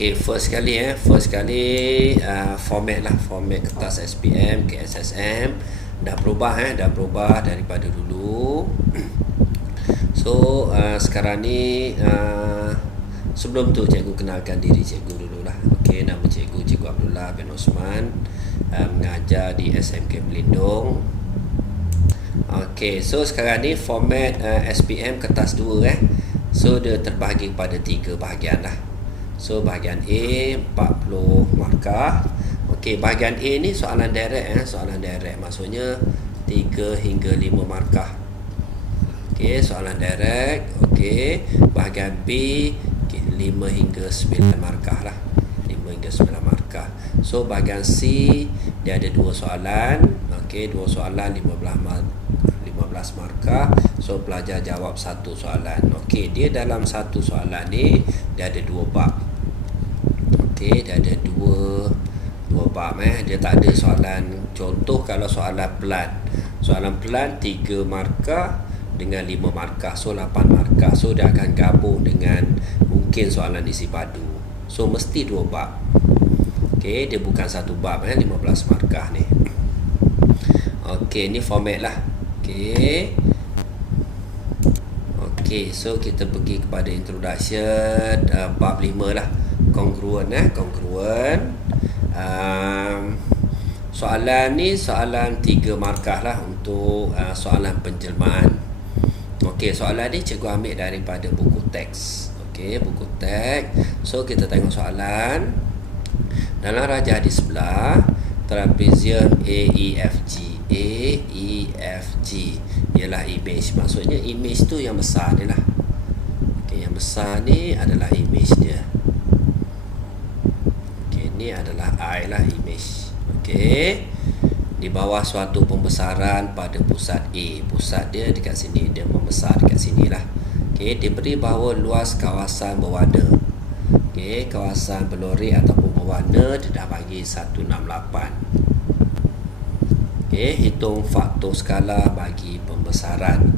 Okey, first kali format lah, format kertas SPM ke SSM dah berubah dah berubah daripada dulu. So sekarang ni sebelum tu cikgu kenalkan diri cikgu dululah. Okey, nama cikgu Abdullah bin Osman, mengajar di SMK Pelindung. Okey, so sekarang ni format SPM kertas 2 So dia terbahagi kepada 3 bahagian lah. So bahagian A 40 markah. Okey, bahagian A ni soalan direct soalan direct, maksudnya 3 hingga 5 markah. Okey, soalan direct. Okey, bahagian B 5 hingga 9 markah lah. 5 hingga 9 markah. So bahagian C dia ada 2 soalan. Okey, 2 soalan 15 markah. So pelajar jawab 1 soalan. Okey, dia dalam 1 soalan ni dia ada 2 bab. Okey, dia ada 2 bab Dia tak ada soalan. Contoh kalau soalan pelan. Soalan pelan 3 markah dengan 5 markah. So 8 markah. So dia akan gabung dengan mungkin soalan isi padu. So mesti 2 bab. Okey, dia bukan 1 bab 15 markah ni. Okey, ni format lah. Okey, so kita pergi kepada introduction bab 5 lah. Congruent congruent. Soalan ni soalan 3 markah lah untuk soalan penjelmaan. Okey, soalan ni cikgu ambil daripada buku teks. Okey, buku teks. So kita tengok soalan. Dalam rajah di sebelah, trapezium AEFG ialah image. Maksudnya image tu yang besar ni lah. Okey, yang besar ni adalah image dia. Okey, ni adalah I lah, image. Okey, di bawah suatu pembesaran pada pusat A. Pusat dia dekat sini, dia membesar dekat sini lah. Okey, diberi bahawa luas kawasan berwarna. Okey, kawasan berlori ataupun berwarna dia dah bagi 168. Okey, hitung faktor skala bagi pembesaran.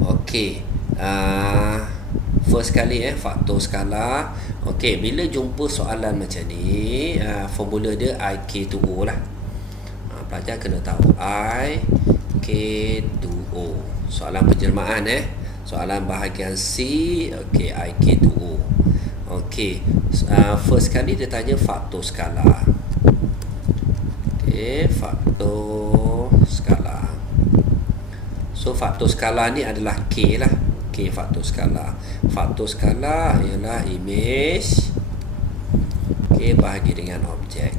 Okey, first kali faktor skala. Okey, bila jumpa soalan macam ni, formula dia IK2O lah. Pelajar kena tahu IK2O. Soalan penjelmaan soalan bahagian C. Okey, IK2O. Okey, first kali dia tanya faktor skala. Okey, faktor skala. So faktor skala ni adalah K lah. K faktor skala. Faktor skala ialah image K bahagi dengan objek.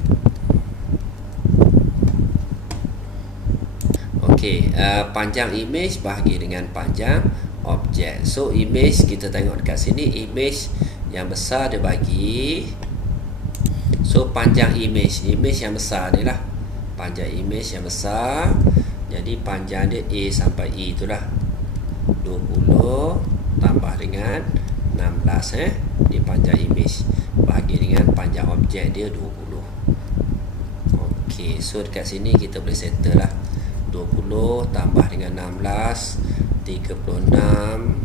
Okey, panjang image bahagi dengan panjang objek. So image kita tengok dekat sini, image yang besar dia bagi. So panjang image yang besar ni lah. Panjang image yang besar. Jadi panjang dia A sampai E itulah 20 tambah dengan 16 Dia panjang image bahagi dengan panjang objek dia 20. Okey, so dekat sini kita boleh settle lah. 20 tambah dengan 16 36.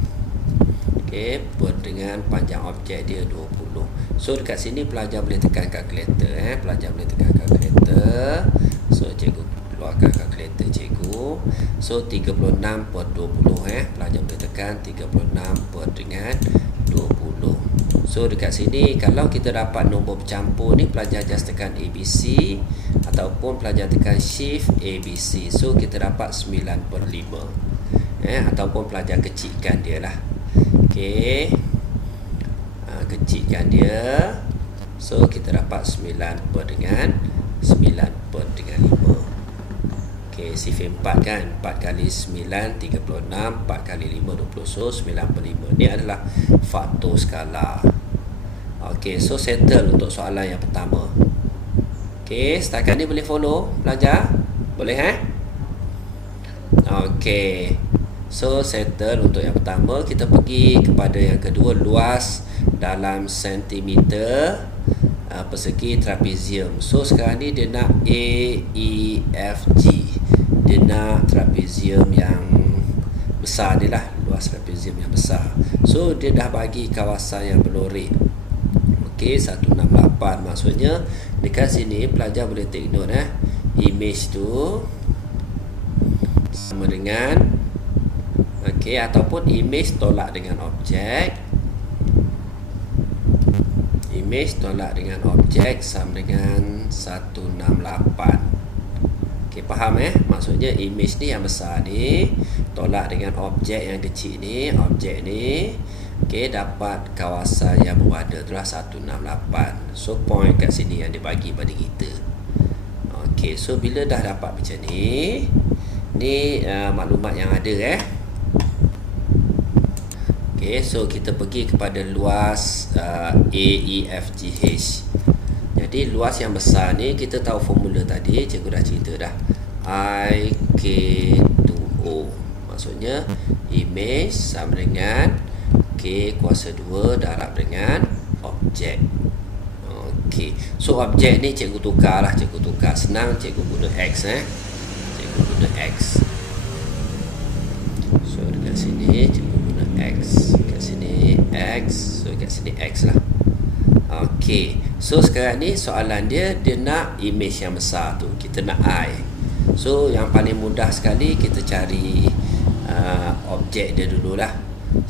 Okey, per dengan panjang objek dia 20. So dekat sini pelajar boleh tekan kalkulator pelajar boleh tekan kalkulator. So cikgu keluarkan kalkulator cikgu. So 36 per 20 pelajar boleh tekan 36 per dengan 20. So dekat sini kalau kita dapat nombor bercampur ni, pelajar just tekan ABC ataupun pelajar tekan shift ABC. So kita dapat 9 per 5 ataupun pelajar kecilkan dia lah. Okey, kecilkan dia. So kita dapat 9 per dengan 9 per dengan 5. Okey, sifar 4 kan. 4 kali 9 36, 4 kali 5 20. So 9 per 5. Ni adalah faktor skala. Okey, so settle untuk soalan yang pertama. Okey, setakat ni boleh follow pelajar? Boleh Okey, so settle untuk yang pertama. Kita pergi kepada yang kedua, luas dalam sentimeter persegi trapezium. So sekarang ni dia nak AEFG. Dia nak trapezium yang besar ni lah, luas trapezium yang besar. So dia dah bagi kawasan yang berlori. Okey, 168. Maksudnya dekat sini pelajar boleh take note image tu sama dengan okey, ataupun image tolak dengan objek. Image tolak dengan objek sama dengan 168. Okey, faham maksudnya image ni yang besar ni tolak dengan objek yang kecil ni, objek ni okey, dapat kawasan yang berwarna itulah 168. So point kat sini yang dia bagi pada kita. Okey, so bila dah dapat macam ni, maklumat yang ada okey, so kita pergi kepada luas AEFGH. Jadi luas yang besar ni kita tahu formula tadi, cikgu dah cerita dah. I/K/O. Maksudnya image sama dengan K kuasa 2 darab dengan objek. Okey, so objek ni cikgu tukar. Senang cikgu guna X cikgu guna X. So dekat sini cikgu guna X, kat sini X, so kat sini X lah. Okey, so sekarang ni soalan dia nak image yang besar tu, kita nak I. So yang paling mudah sekali kita cari objek dia dululah.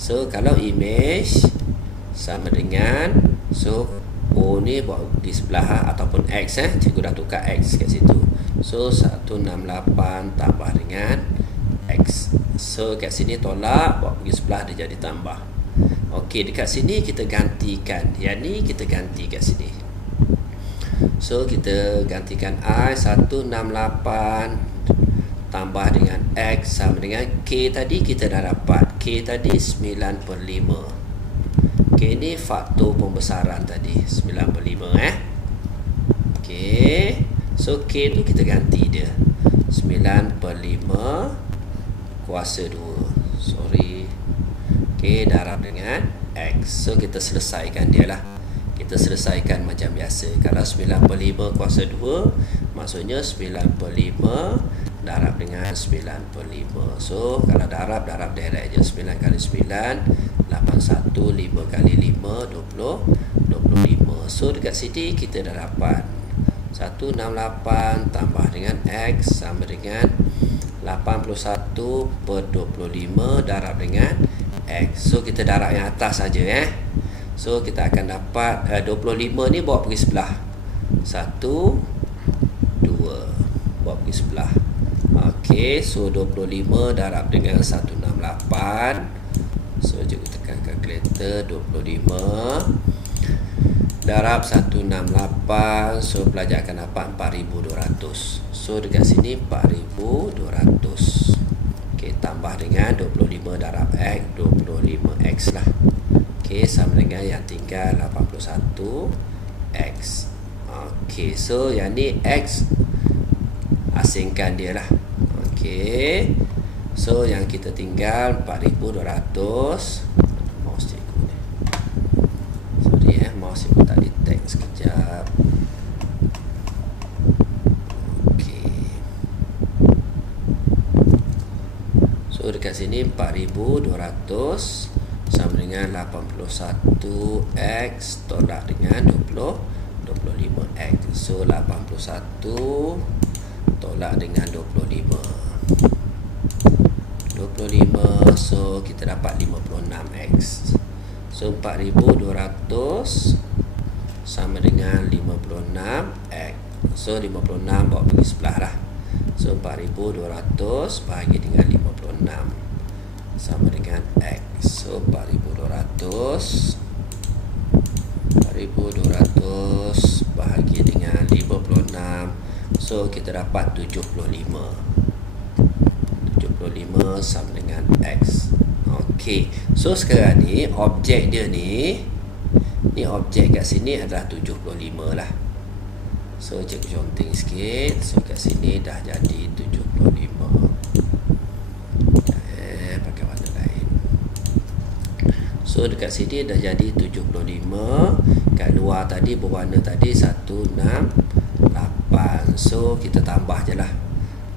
So kalau image sama dengan, so O ni buat di sebelah ataupun X cikgu dah tukar X kat situ. So 168 tambah dengan X. So kat sini tolak, buat pergi sebelah dia jadi tambah. Okey, dekat sini kita gantikan. Yang ni kita ganti kat sini. So kita gantikan I 168 tambah dengan X sama dengan K tadi kita dah dapat. K tadi 9/5. K ni faktor pembesaran tadi 9/5 Okey. So K tu kita ganti dia 9/5 kuasa 2. Sorry. K darab dengan X. So kita selesaikan dia lah. Kita selesaikan macam biasa. Kalau 9/5 kuasa 2, maksudnya 9/5 darab dengan 9/5. So kalau darab direct je. 9 kali 9 81, 5 kali 5 25. So dekat sini kita dah dapat 168 tambah dengan X sama dengan 81/25 darab dengan X. So kita darab yang atas saja So kita akan dapat 25 ni bawa pergi sebelah 1 2 bawa pergi sebelah. Okey, so 25 darab dengan 168. So cikgu tekan kalkulator. 25 darab 168. So pelajar akan dapat 4200. So dekat sini 4200. Okey, tambah dengan 25 darab X, 25X lah. Okey, sama dengan yang tinggal 81X. Okey, so yang ni X asingkan dia lah. Okey, so yang kita tinggal 4200. Mouse cikgu ni, sorry mouse cikgu tak detect sekejap. Okey, so dekat sini 4200 sama dengan 81X tolak dengan 25X. So 81 tolak dengan 25. So kita dapat 56X. So 4200 sama dengan 56X. So 56 bawa pergi sebelah lah. So 4200 bahagi dengan 56 sama dengan X. So 4200 bahagi dengan 56. So kita dapat 75 sama dengan X. Okey, so sekarang ni objek dia ni objek kat sini adalah 75 lah. So cikgu conteng sikit. So kat sini dah jadi 75. Pakai warna lain. So dekat sini dah jadi 75. Kat luar tadi berwarna tadi 168. So kita tambah je lah.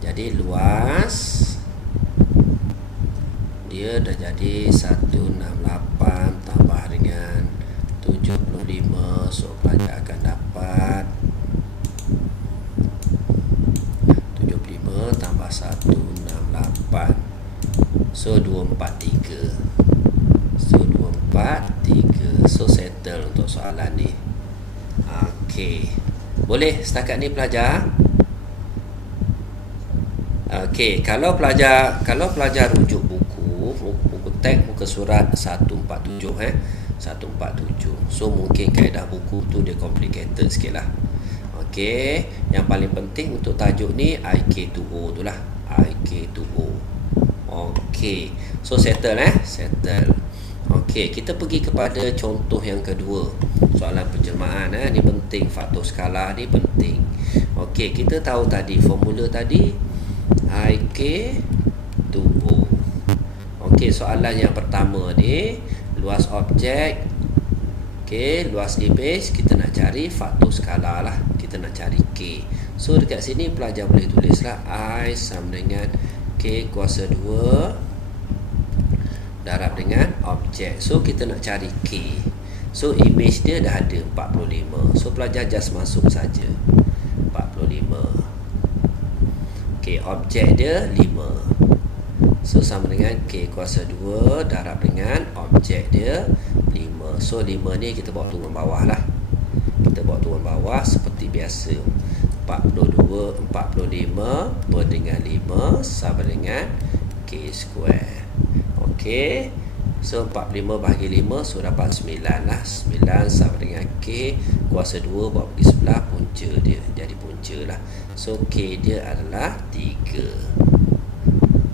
Jadi luas dia dah jadi 168 tambah dengan 75. So 243. So 243. So settle untuk soalan ni. Okey. Boleh setakat ni pelajar? Okey, kalau pelajar rujuk buku teks muka surat 147 147. So mungkin kaedah buku tu dia complicated sikit lah. Okey, yang paling penting untuk tajuk ni IK2O tu lah. IK2O. Okey. So settle settle. Okey, kita pergi kepada contoh yang kedua. Soalan penjelmaan ni penting, faktor skala ni penting. Okey, kita tahu tadi formula tadi IK2O. Okey, soalan yang pertama ni luas objek. Okey, luas image, kita nak cari faktor skala lah. Kita nak cari K. So dekat sini pelajar boleh tulislah I sama dengan K kuasa 2 darab dengan objek. So kita nak cari K. So image dia dah ada 45. So pelajar just masuk saja 45. Okey, objek dia 5. So sama dengan K kuasa 2 darab dengan objek dia 5. So 5 ni kita bawa turun bawah lah. Kita bawa turun bawah seperti biasa. 45 per dengan 5 sama dengan K square. Okey. So 45 bahagi 5, so dapat 9 lah. 9 sama dengan K kuasa 2 bawa pergi sebelah, punca dia jadi punca lah. So K dia adalah 3.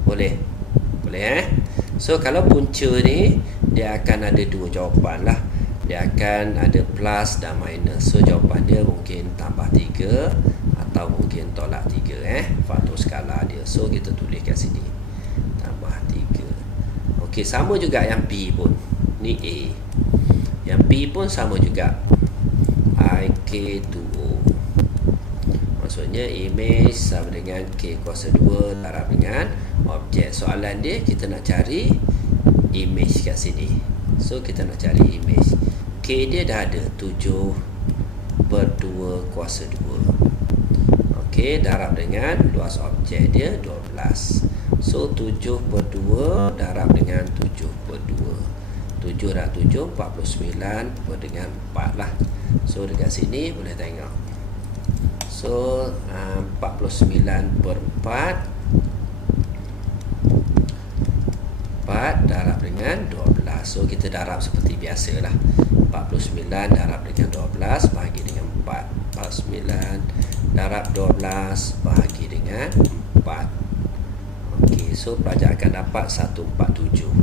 Boleh? Boleh So kalau punca ni dia akan ada dua jawapan lah. Dia akan ada plus dan minus. So jawapan dia mungkin tambah 3 atau mungkin tolak 3 faktor skala dia. So kita tulis kat sini tambah 3. Okey, sama juga yang B pun. Ni A. Yang B pun sama juga. IK2O. Maksudnya image sama dengan K kuasa 2 darab dengan objek. Soalan dia kita nak cari image kat sini. So kita nak cari image. K dia dah ada 7/2 kuasa 2. Okey, darab dengan luas objek dia 12. So 7/2 darab dengan 7/2. 7 darab 7 49 per dengan 4 lah. So dekat sini boleh tengok. So 49/4 4 darab dengan 12. So kita darab seperti biasalah. 49 darab dengan 12 bahagi dengan 4. 49 darab 12 bahagi dengan 4. Okey, so pelajar akan dapat 147.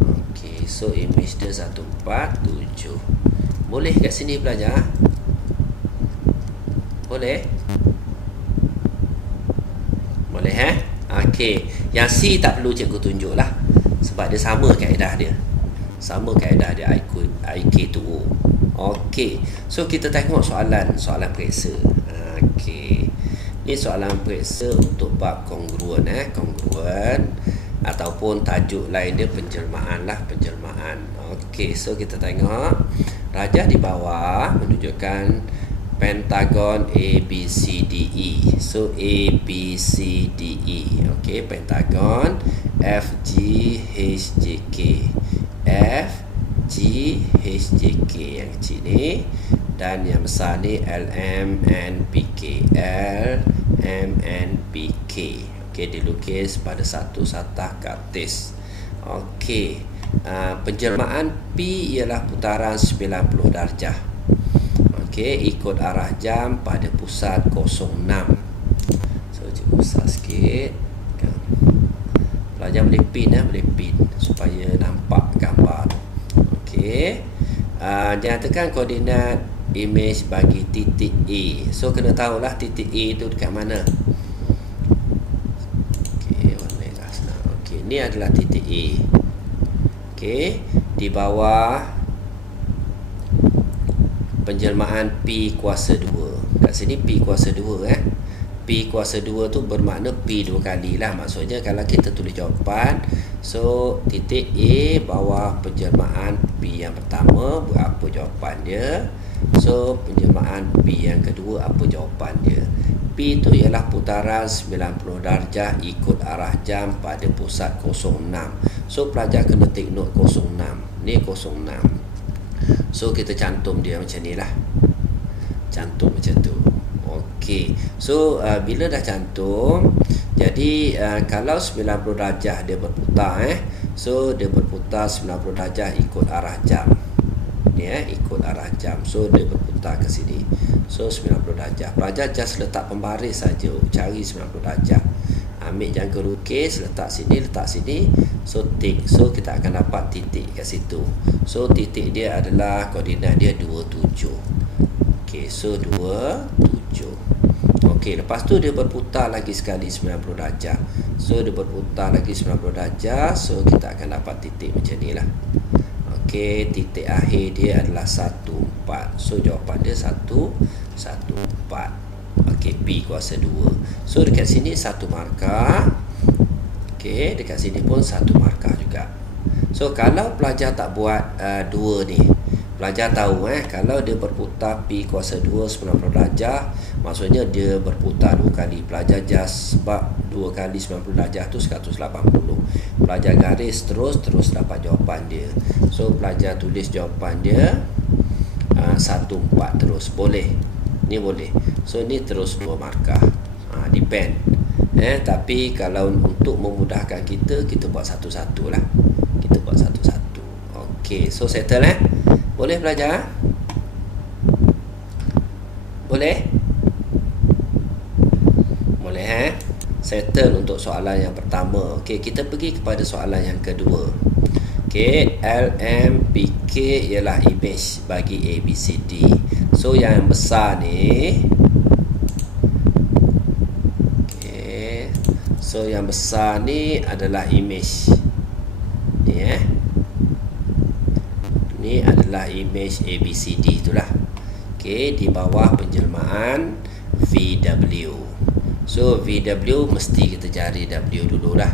Okey, so image dia 147. Boleh kat sini pelajar? Boleh? Boleh Okey, yang C tak perlu cikgu tunjuk lah, sebab dia sama kaedah dia. Sama kaedah dia IK2O. Okey, so kita tengok soalan periksa. Okey, ni soalan periksa untuk bab kongruen kongruen ataupun tajuk lain dia penjelmaan lah, penjelmaan. Okey, so kita tengok rajah di bawah menunjukkan pentagon ABCDE. So ABCDE. Okey, pentagon FGHJK. FGHJK yang kecil ni, dan yang besar ni LMNPK. LMNPK. Okey, dilukis pada satu satah kartis. Okey, penjelmaan P ialah putaran 90 darjah. Okey, ikut arah jam pada pusat 06. So cikgu besar sikit. Pelajar boleh pin supaya nampak gambar. Okey. Jangan tekan koordinat image bagi titik A. So kena tahulah titik A tu dekat mana. Okey, warna merah senang. Okey, ni adalah titik A. Okey, di bawah penjelmaan P kuasa 2. Kat sini P kuasa 2 P kuasa 2 tu bermakna P 2 kali lah. Maksudnya kalau kita tulis jawapan, so titik A bawah penjelmaan P yang pertama, berapa jawapan dia. So penjelmaan P yang kedua, apa jawapan dia. P P tu ialah putaran 90 darjah ikut arah jam pada pusat 06. So pelajar kena take note 06. Ni 06. So kita cantum dia macam ni lah. Cantum macam tu. Okey. So bila dah cantum, jadi kalau 90 darjah dia berputar so dia berputar 90 darjah ikut arah jam. Ni ikut arah jam. So dia berputar ke sini. So 90 darjah. Pelajar just letak pembaris saja, cari 90 darjah. Ambil jangka lukis, letak sini. So tick. So kita akan dapat titik kat situ. So titik dia adalah koordinat dia 27. Okey, so 27. Okey, lepas tu dia berputar lagi sekali 90 darjah. So dia berputar lagi 90 darjah. So kita akan dapat titik macam ni lah. Okey, titik akhir dia adalah 14. So jawapan dia 114. Okey, P kuasa 2. So dekat sini 1 markah. Okey, dekat sini pun 1 markah juga. So kalau pelajar tak buat 2 ni, pelajar tahu kalau dia berputar P kuasa 2 90 darjah, maksudnya dia berputar 2 kali. Pelajar just sebab 2 kali 90 darjah tu 180. Pelajar garis terus dapat jawapan dia. So pelajar tulis jawapan dia 14 terus. Boleh. Ni boleh. So ni terus 2 markah. Depend. Tapi kalau untuk memudahkan kita buat satu-satu lah. Kita buat satu-satu. Okey, so settle Boleh belajar? Boleh? Boleh Settle untuk soalan yang pertama. Okey, kita pergi kepada soalan yang kedua. Okey, LMPK ialah image bagi ABCD. So yang besar ni, okey, so yang besar ni adalah image. Ni Ni adalah image ABCD itulah. Okey, di bawah penjelmaan VW. So VW mesti kita cari W dululah.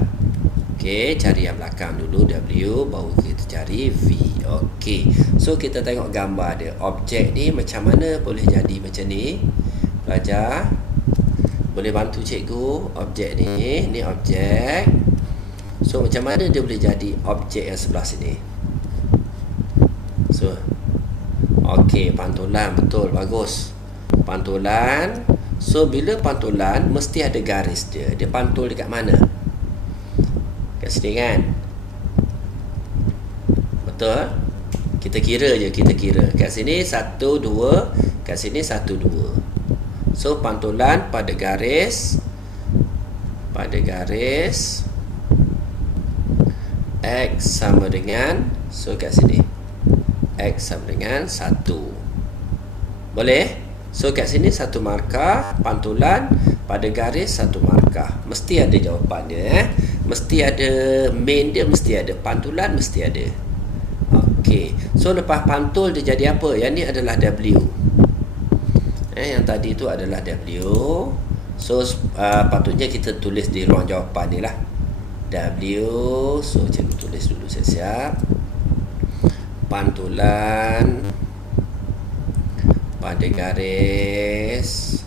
Okey, cari yang belakang dulu W, baru kita cari V. Okey. So kita tengok gambar dia. Objek ni macam mana boleh jadi macam ni? Pelajar boleh bantu cikgu. Objek ni objek. So macam mana dia boleh jadi objek yang sebelah sini? So okey, pantulan, betul, bagus. Pantulan. So bila pantulan mesti ada garis dia. Dia pantul dekat mana? Kat sini kan? Betul? Kita kira je, kita kira. Kat sini 1 2, kat sini 1 2. So pantulan pada garis X sama dengan, so kat sini X sama dengan 1. Boleh? So kat sini 1 markah, pantulan pada garis 1 markah. Mesti ada jawapan dia Mesti ada main dia, mesti ada pantulan, mesti ada. Okey. So lepas pantul dia jadi apa? Yang ni adalah W. Yang tadi tu adalah W. So patutnya kita tulis di ruang jawapan ni lah. W. So cikgu tulis dulu, siap-siap. Pantulan pada garis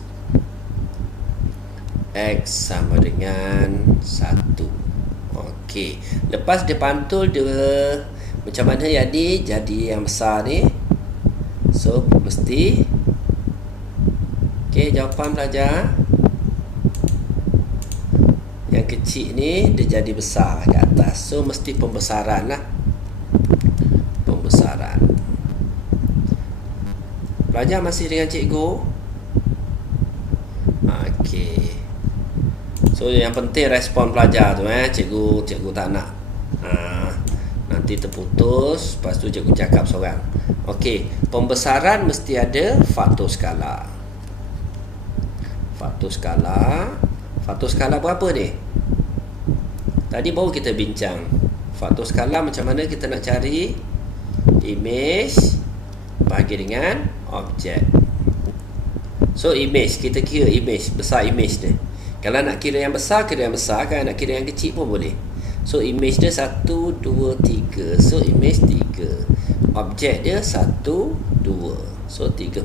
X sama dengan 1. Okey. Lepas dia pantul, dia macam mana yang ni jadi yang besar ni? So mesti, okey, jawapan pelajar. Yang kecil ni dia jadi besar ke atas. So mesti pembesaran lah. Pembesaran. Pelajar masih dengan cikgu? Okey. So yang penting respon pelajar tu cikgu tak nak nanti terputus, lepas tu cikgu cakap seorang. Okey, pembesaran mesti ada faktor skala. Faktor skala berapa ni? Tadi baru kita bincang. Faktor skala macam mana kita nak cari image bagi dengan objek. So image, kita kira image, besar image dia. Kalau nak kira yang besar, kira yang besar. Kalau nak kira yang kecil pun boleh. So image dia 1, 2, 3. So image 3. Objek dia 1, 2. So 3/2.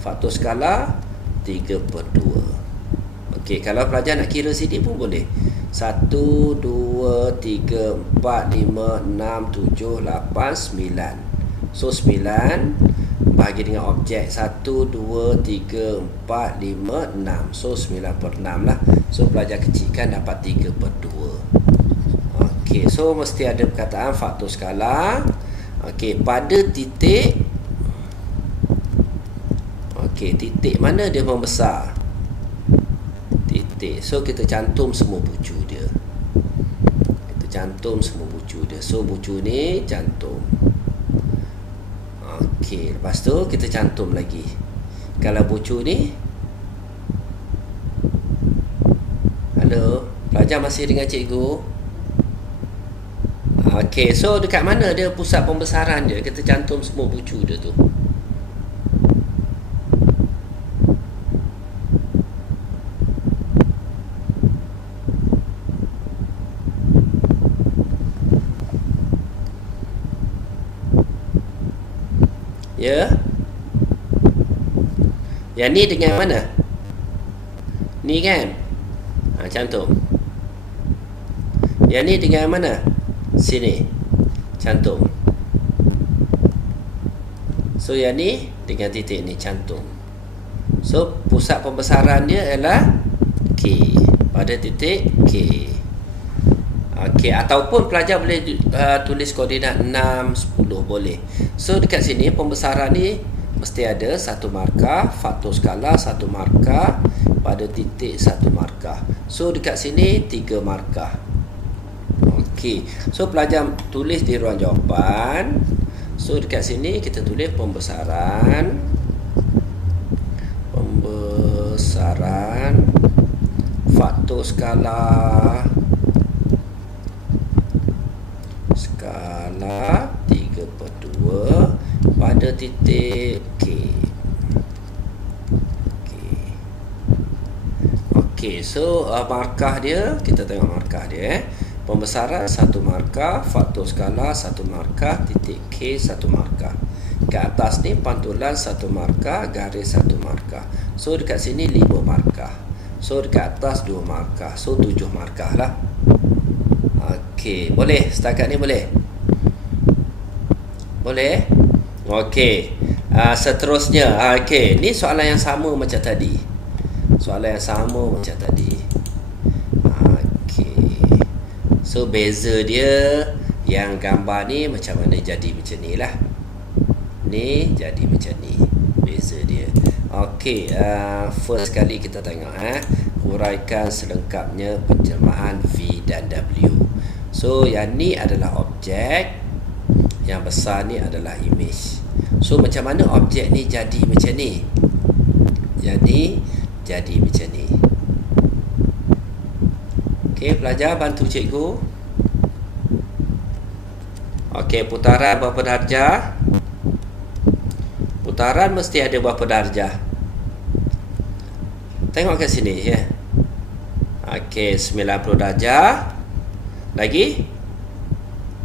Faktor skala 3/2. Okey, kalau pelajar nak kira sini pun boleh. 1, 2, 3, 4, 5, 6, 7, 8, 9. So 9 bahagi dengan objek 1, 2, 3, 4, 5, 6. So 9/6 lah. So pelajar kecilkan dapat 3/2. Okey, so mesti ada perkataan faktor skala. Okey, pada titik. Okey, titik mana dia membesar? Titik. So kita cantum semua bucu dia. Kita cantum semua bucu dia. So bucu ni cantum. Okey, lepas tu kita cantum lagi. Kalau bucu ni, halo, pelajar masih dengan cikgu? Okey, so dekat mana dia pusat pembesaran dia? Kita cantum semua bucu dia tu. Ya. Yang ni dengan mana? Ni kan? Cantum. Yang ni dengan mana? Sini. Cantum. So yang ni dengan titik ni cantum. So pusat pembesaran dia adalah K. Pada titik K. Okey, ataupun pelajar boleh tulis koordinat 6, 10 boleh. So dekat sini pembesaran ni mesti ada 1 markah, faktor skala 1 markah, pada titik 1 markah. So dekat sini 3 markah. Okey, so pelajar tulis di ruang jawapan. So dekat sini kita tulis pembesaran faktor skala 3/2 pada titik K. Okey, so markah dia, kita tengok markah dia. Pembesaran 1 markah, faktor skala 1 markah, titik K 1 markah. Kat atas ni pantulan 1 markah, garis 1 markah. So dekat sini 5 markah. So dekat atas 2 markah. So 7 markah lah. Okey, boleh? Setakat ni boleh? Boleh? Okey. Seterusnya, okey, ni soalan yang sama macam tadi. Soalan yang sama macam tadi. Okey. So beza dia, yang gambar ni macam mana jadi macam ni lah. Ni jadi macam ni. Beza dia. Okey, first kali kita tengok huraikan selengkapnya penjelmaan V dan W. So yang ni adalah objek, yang besar ni adalah image. So macam mana objek ni jadi macam ni? Yang ni jadi macam ni. Okey, pelajar bantu cikgu. Okey, putaran berapa darjah? Putaran mesti ada berapa darjah? Tengok kat sini ya. Okey, 90 darjah. Lagi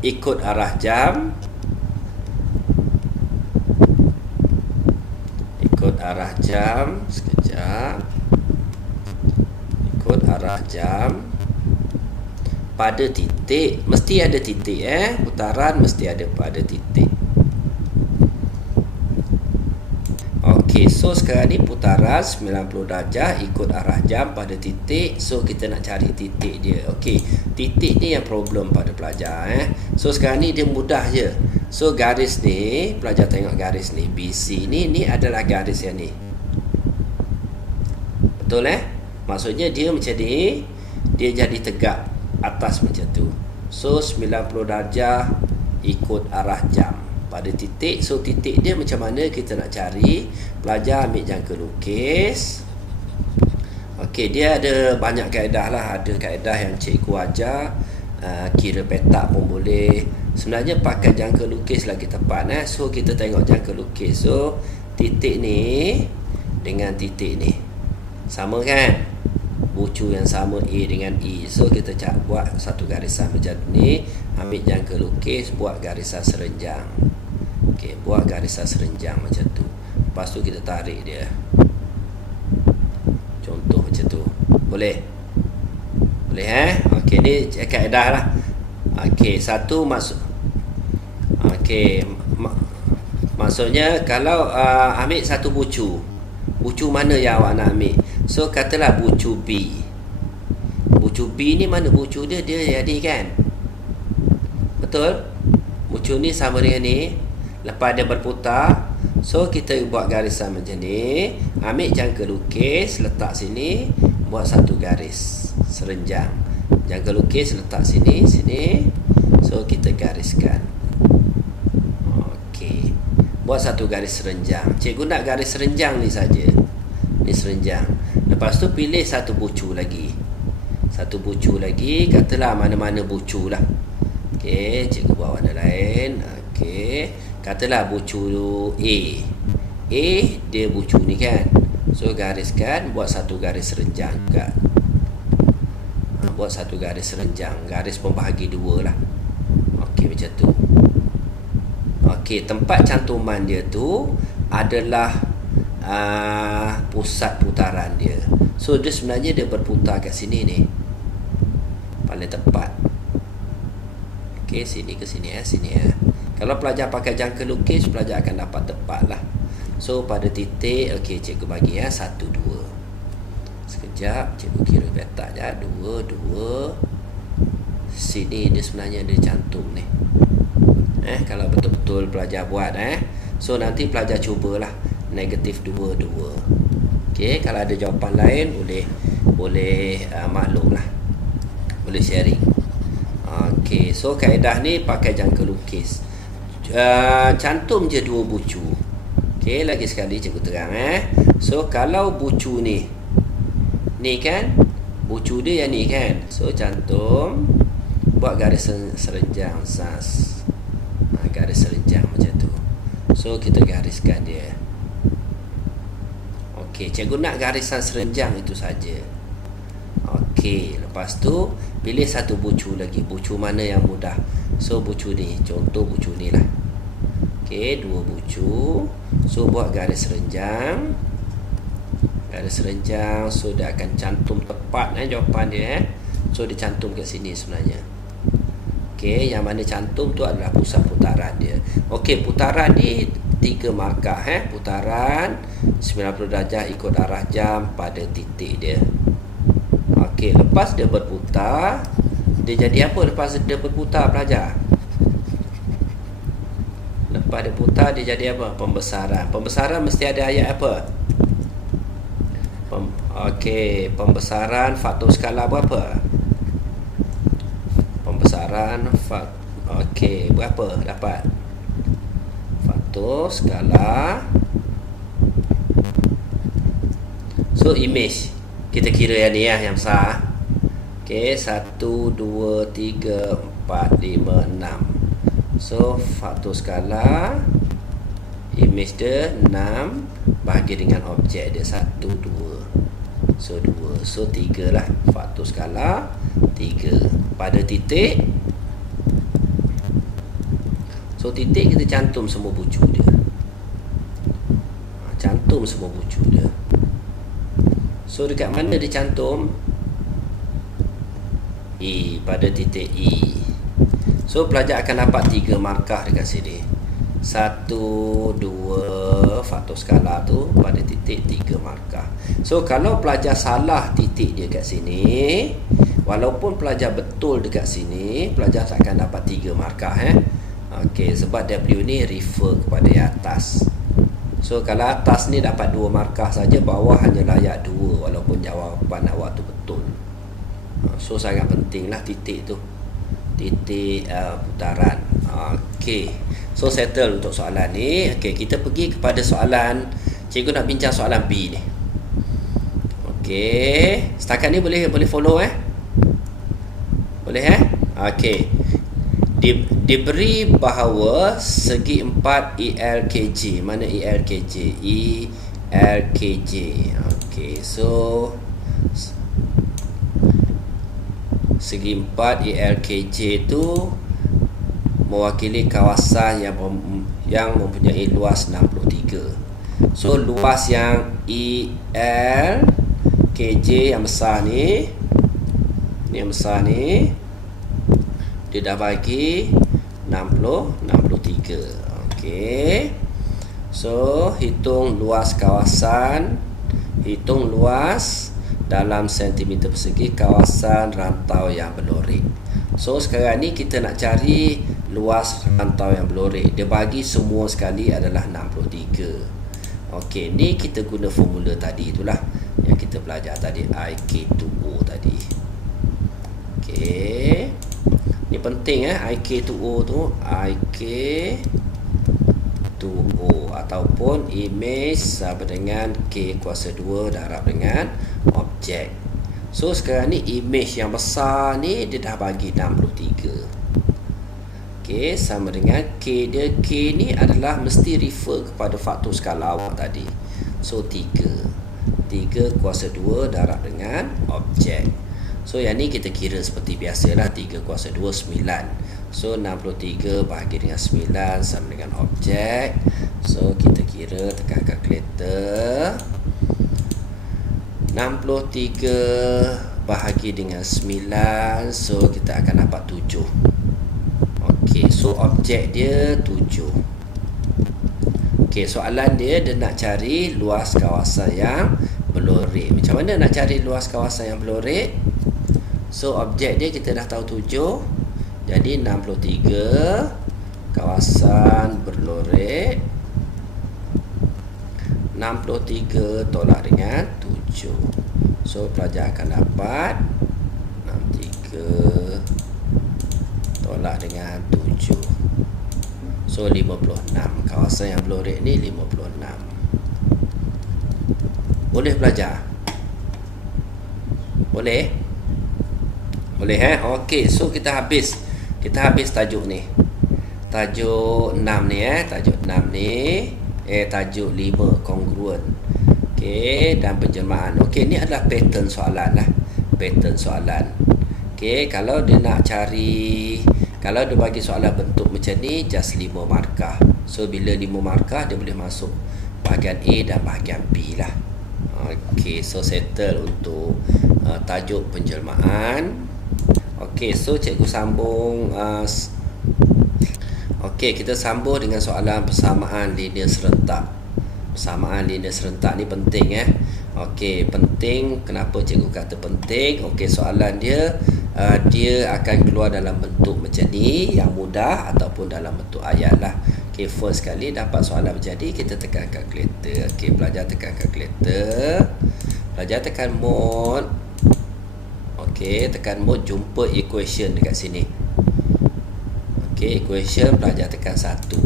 ikut arah jam. Ikut arah jam. Sekejap. Ikut arah jam. Pada titik, mesti ada titik putaran mesti ada pada titik. Okey, so sekarang ni putaran 90 darjah ikut arah jam pada titik. So kita nak cari titik dia. Okey, titik ni yang problem pada pelajar So sekarang ni dia mudah je. So garis ni, pelajar tengok garis ni BC ni adalah garis yang ni. Betul Maksudnya dia macam ni, dia jadi tegak atas macam tu. So 90 darjah ikut arah jam pada titik. So titik dia macam mana kita nak cari? Pelajar ambil jangka lukis. Okey, dia ada banyak kaedah lah. Ada kaedah yang cikgu ajar, kira petak pun boleh. Sebenarnya pakai jangka lukis lagi tepat So kita tengok jangka lukis. So titik ni dengan titik ni sama kan? Bucu yang sama A dengan E. So kita buat satu garisan macam ni. Ambil jangka lukis, buat garisan serenjang. Okey, buat garisan serenjang macam tu. Lepas tu kita tarik dia. Contoh macam tu. Boleh? Boleh Okey, ni kaedah lah. Okey, satu maksud. Okey, maksudnya kalau ambil satu bucu. Bucu mana yang awak nak ambil? So katalah bucu B. Bucu B ni mana bucu dia? Dia jadi kan? Betul? Bucu ni sama dengan ni. Lepas dia berputar, so kita buat garisan macam ni. Ambil jangka lukis, letak sini, buat satu garis serenjang. Jangka lukis letak sini, sini. So kita gariskan. Okey. Buat satu garis serenjang. Cikgu nak garis serenjang ni saja. Ni serenjang. Lepas tu pilih satu bucu lagi. Satu bucu lagi, katalah mana-mana bucu lah. Okey, cikgu buat warna lain. Okey, katalah bucu A. A dia bucu ni kan. So gariskan, buat satu garis serenjang juga. Buat satu garis serenjang, garis pembahagi dua lah. Okey, macam tu. Okey, tempat cantuman dia tu adalah pusat putaran dia. So dia sebenarnya dia berputar kat sini ni. Paling tepat. Okey, sini ke sini sini Kalau pelajar pakai jangka lukis, pelajar akan dapat tepat lah. So pada titik, okey, cikgu bagi 1, 2. Sekejap, cikgu kira petak je. 2, 2. Sini dia sebenarnya dia cantum ni. Kalau betul-betul pelajar buat So nanti pelajar cubalah negatif 2, 2. Okey, kalau ada jawapan lain boleh maklum lah. Boleh sharing. Okey, so kaedah ni pakai jangka lukis. Cantum je 2 bucu. Okey, lagi sekali cikgu terang So kalau bucu ni kan, bucu dia yang ni kan. So cantum, buat garis serenjang sas. Garis serenjang macam tu. So kita gariskan dia. Okey, cikgu nak garisan serenjang itu saja. Okey, lepas tu pilih satu bucu lagi. Bucu mana yang mudah? So bucu ni, contoh bucu ni lah. Okey, 2 bucu. So buat garis serenjang. Garis serenjang. So dia akan cantum tepat jawapan dia So dia cantum kat sini sebenarnya. Okey, yang mana cantum tu adalah pusat putaran dia. Okey, putaran ni 3 markah Putaran 90 darjah ikut arah jam pada titik dia. Okey, lepas dia berputar, dia jadi apa lepas dia berputar pelajar? Lepas dia putar, dia jadi apa? Pembesaran. Pembesaran mesti ada ayat apa? Okey, pembesaran faktor skala berapa? Pembesaran okey, berapa dapat? Faktor skala. So image kita kira yang ni yang besar. Okey, 1 2 3 4 5 6. So faktor skala image dia 6 bahagi dengan objek dia 1 2. So 2. So 3 lah. Faktor skala 3. Pada titik, so titik kita cantum semua bucu dia. Cantum semua bucu dia. So dekat mana dia cantum? E, pada titik E. So pelajar akan dapat 3 markah dekat sini. 1 2 faktor skala tu pada titik 3 markah. So kalau pelajar salah titik dia kat sini, walaupun pelajar betul dekat sini, pelajar takkan dapat 3 markah Okey, sebab W ni refer kepada yang atas. So kalau atas ni dapat 2 markah saja, bawah hanya layak 2 walaupun jawapan awak tu betul. So sangat pentinglah titik tu. Titik putaran. Okey. So settle untuk soalan ni. Okey, kita pergi kepada soalan. Cikgu nak bincang soalan B ni. Okey, setakat ni boleh follow Boleh Okey. Diberi bahawa segi 4 ELKJ. Mana ELKJ? ELKJ. Okey, so segi 4 ELKJ tu mewakili kawasan yang mempunyai luas 63. So luas yang ELKJ KJ yang besar ni, yang besar ni dia dah bagi 63. Okey. So hitung luas kawasan, hitung luas dalam sentimeter persegi kawasan rantau yang berlorek. So sekarang ni kita nak cari luas rantau yang berlorek. Dia bagi semua sekali adalah 63. Okey, ni kita guna formula tadi itulah yang kita belajar tadi, IK2O tadi. Okey. Ni penting IK2O tu, IK2O ataupun image sama dengan K kuasa 2 darab dengan objek. So sekarang ni image yang besar ni dia dah bagi 63. Okey, sama dengan K dia. K ni adalah mesti refer kepada faktor skala awak tadi. So 3 kuasa 2 darab dengan objek. So yang ni kita kira seperti biasalah, 3 kuasa 2 9. So 63 bahagi dengan 9 sama dengan objek. So kita kira, tekan kalkulator. 63 bahagi dengan 9, so kita akan dapat 7. Okey, so objek dia 7. Okey, soalan dia nak cari luas kawasan yang berlorek. Macam mana nak cari luas kawasan yang berlorek? So objek dia kita dah tahu 7. Jadi 63 kawasan berlorek, 63 tolak dengan 7. So pelajar akan dapat 63 tolak dengan 7. So 56. Kawasan yang berlorek ni 56. Boleh pelajar? Boleh? Boleh Okey, so kita habis tajuk ni. Tajuk 6 ni tajuk 6 ni tajuk 5 kongruen. Okey, dan penjelmaan. Okey, ni adalah pattern soalan lah. Pattern soalan. Okey, kalau dia nak cari, kalau dia bagi soalan bentuk macam ni, just 5 markah. So bila 5 markah dia boleh masuk bahagian A dan bahagian B lah. Okey, so settle untuk tajuk penjelmaan. Okey, so cikgu sambung. Okey, kita sambung dengan soalan persamaan linear serentak. Persamaan linear serentak ni penting Okey, penting. Kenapa cikgu kata penting? Okey, soalan dia dia akan keluar dalam bentuk macam ni, yang mudah, ataupun dalam bentuk ayat lah. Okey, first kali dapat soalan macam ni, kita tekan kalkulator. Okey, pelajar tekan kalkulator. Pelajar tekan mode. Okey, tekan mode, jumpa equation dekat sini. Okey, equation, pelajar tekan 1.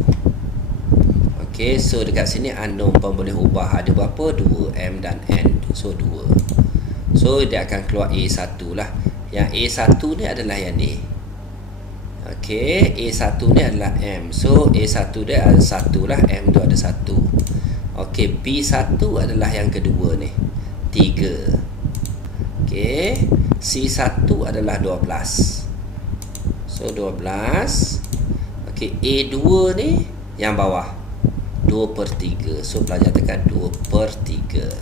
Okey, so dekat sini unknown pun boleh ubah. Ada berapa? 2, M dan N. So 2. So dia akan keluar A1 lah. Yang A1 ni adalah yang ni. Okey, A1 ni adalah M. So A1 dia ada 1 lah, M tu ada 1. Okey, B1 adalah yang kedua ni, 3. Okey, C1 adalah 12. So 12. Okey, A2 ni yang bawah, 2/3. So pelajar tekan 2/3.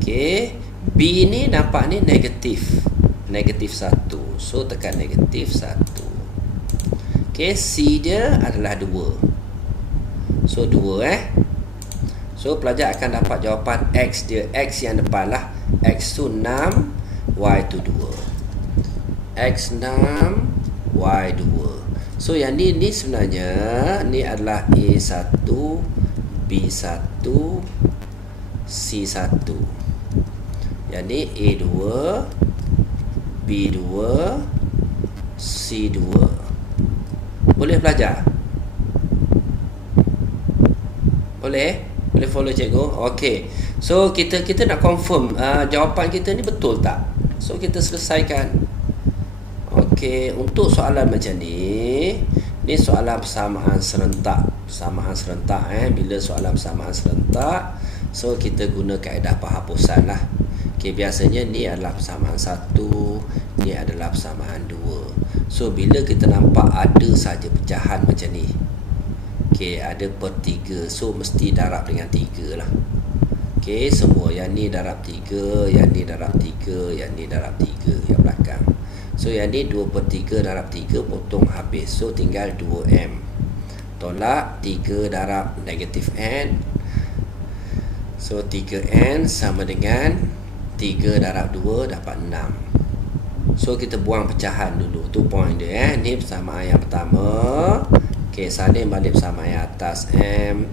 Okey, B ni nampak ni negatif, negatif 1. So tekan negatif 1. Okey, C dia adalah 2. So 2 So pelajar akan dapat jawapan X dia. X yang depan lah. X tu 6, Y tu 2. X 6, Y 2. So yang ni sebenarnya ni adalah A1, B1, C1. Yang ni A2, B2, C2. Boleh pelajar? Boleh? Boleh follow cikgu? Okey. So kita nak confirm jawapan kita ni betul tak? So kita selesaikan. Okey, untuk soalan macam ni soalan persamaan serentak. Persamaan serentak bila soalan persamaan serentak, so kita guna kaedah penghapusan lah. Okey, biasanya ni adalah persamaan 1, ni adalah persamaan 2. So bila kita nampak ada saja pecahan macam ni, okey, ada per 3, so mesti darab dengan 3 lah. Okey, semua yang ni darab 3, yang ni darab 3, yang ni darab 3 yang belakang. So yang ni 2/3 darab 3 potong habis. So tinggal 2M. Tolak 3 darab negatif N. So 3N sama dengan 3 darab 2 dapat 6. So kita buang pecahan dulu. Tu point dia. Ni persamaan yang pertama. Okey, salin balik persamaan yang atas. M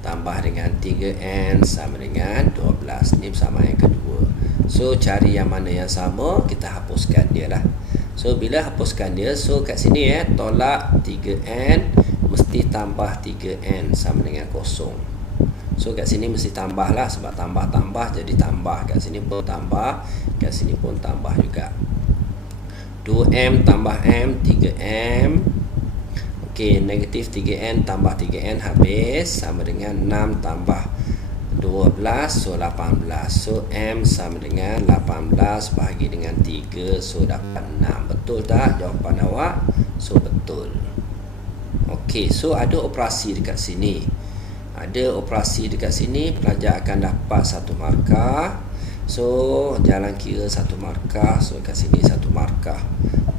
tambah dengan 3N sama dengan 12. Ni persamaan yang kedua. So cari yang mana yang sama, kita hapuskan dia lah. So bila hapuskan dia, so kat sini tolak 3N mesti tambah 3N sama dengan kosong. So kat sini mesti tambah lah, sebab tambah-tambah jadi tambah. Kat sini pun tambah, kat sini pun tambah juga. 2M tambah M, 3M. Okey, negatif 3N tambah 3N habis sama dengan 6 tambah 12, so 18. So M sama dengan 18 bahagi dengan 3, so dapat 6. Betul tak jawapan awak? So betul. Okey, so ada operasi dekat sini. Ada operasi dekat sini, pelajar akan dapat 1 markah. So jalan kira 1 markah. So kat sini 1 markah.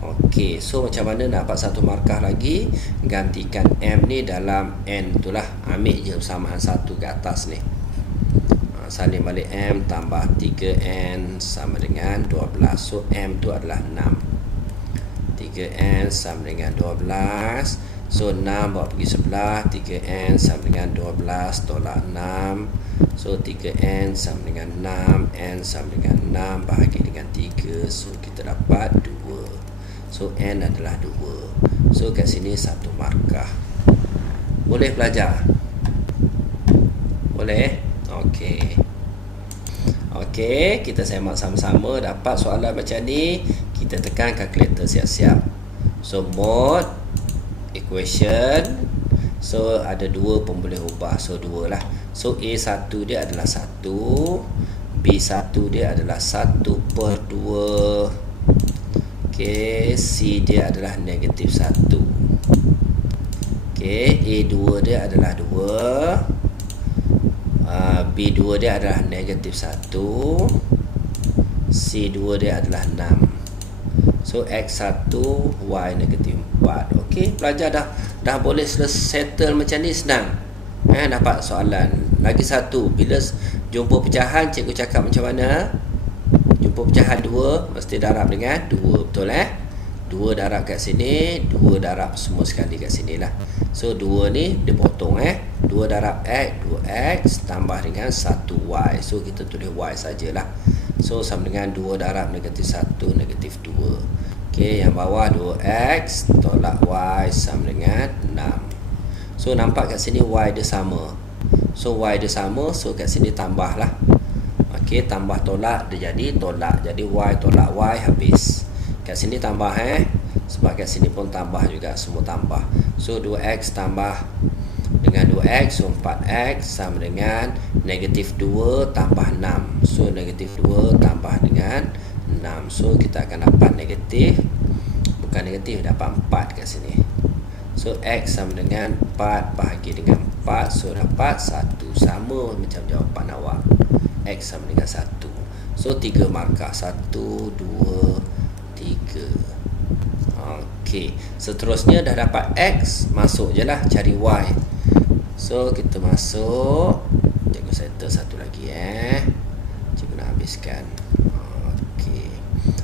Okey, so macam mana nak dapat 1 markah lagi? Gantikan M ni dalam N tu lah. Ambil je persamaan 1 ke atas ni. Salin balik M tambah 3N sama dengan 12. So M tu adalah 6. 3N sama dengan 12. So 6 bawa pergi sebelah. 3N sama dengan 12 tolak 6. So 3N sama dengan 6. N sama dengan 6 bahagi dengan 3. So kita dapat 2. So N adalah 2. So kat sini 1 markah. Boleh pelajar? Boleh? Okey. Okey, kita semak sama-sama. Dapat soalan macam ni, kita tekan kalkulator siap-siap. So mode equation. So ada 2 pun boleh ubah. So 2 lah. So A1 dia adalah 1, B1 dia adalah 1/2. Okey, C dia adalah negatif 1. Okey, A2 dia adalah 2. B2 dia adalah negatif 1. C2 dia adalah 6. So X1 Y negatif 4. Okey, pelajar dah boleh settle macam ni, senang. Dapat soalan. Lagi satu, bila jumpa pecahan, cikgu cakap macam mana? Jumpa pecahan 2 mesti darab dengan 2. Betul 2 darab kat sini, 2 darab semua sekali kat sini lah. So 2 ni dia potong 2 darab X, 2X tambah dengan 1Y. So kita tulis Y sajalah. So sama dengan 2 darab negatif 1, negatif 2. Okey, yang bawah 2X tolak Y sama dengan 6. So nampak kat sini Y dia sama. So Y dia sama, so kat sini tambah lah. Okey, tambah tolak dia jadi tolak. Jadi Y tolak Y habis. Kat sini tambah sebab kat sini pun tambah juga, semua tambah. So 2X tambah dengan 2X, so 4X sama dengan negatif 2 tambah 6. So negatif 2 tambah dengan 6. So kita akan dapat negatif, bukan negatif, dapat 4 kat sini. So X sama dengan 4 bahagi dengan 4. So dapat 1. Sama macam jawapan awak. X sama dengan 1. So 3 markah. 1, 2, 3. Okey, seterusnya dah dapat X, masuk je lah cari Y. So kita masuk. Cikgu settle satu lagi cikgu nak habiskan. Okey,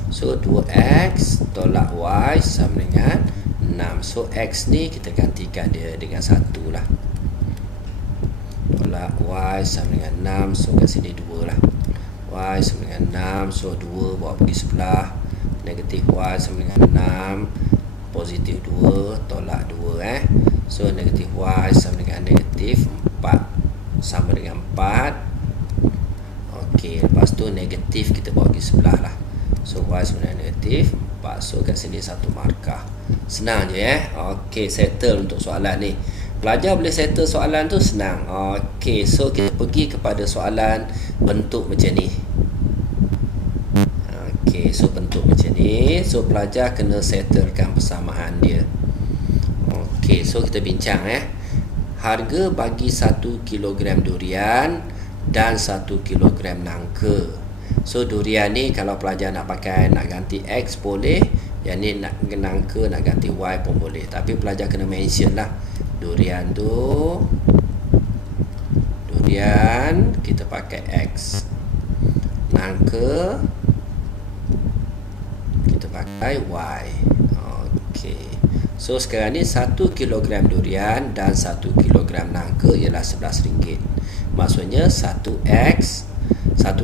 so 2X tolak Y sama dengan 6. So X ni kita gantikan dia dengan 1 lah. Tolak Y sama dengan 6. So kat sini 2 lah. Y sama dengan 6. So 2 bawa pergi sebelah. Negatif Y sama dengan 6. Positif 2 tolak 2 So negatif Y sama dengan negatif 4 sama dengan 4. Okey, lepas tu negatif kita bawa pergi sebelah lah. So Y sama dengan negatif 4. So kat sini 1 markah. Senang je Okey, settle untuk soalan ni. Pelajar boleh settle soalan tu senang. Okey, so kita pergi kepada soalan bentuk macam ni. Okey, so bentuk macam ni. So pelajar kena settlekan persamaan dia. Okey, so kita bincang Harga bagi 1 kilogram durian dan 1 kilogram nangka. So durian ni kalau pelajar nak pakai, nak ganti X boleh, yang ni nak nangka nak ganti Y pun boleh. Tapi pelajar kena mention lah, durian kita pakai X, nangka kita pakai Y. Okey. So sekarang ni 1 kilogram durian dan 1 kilogram nangka ialah RM11. Maksudnya 1X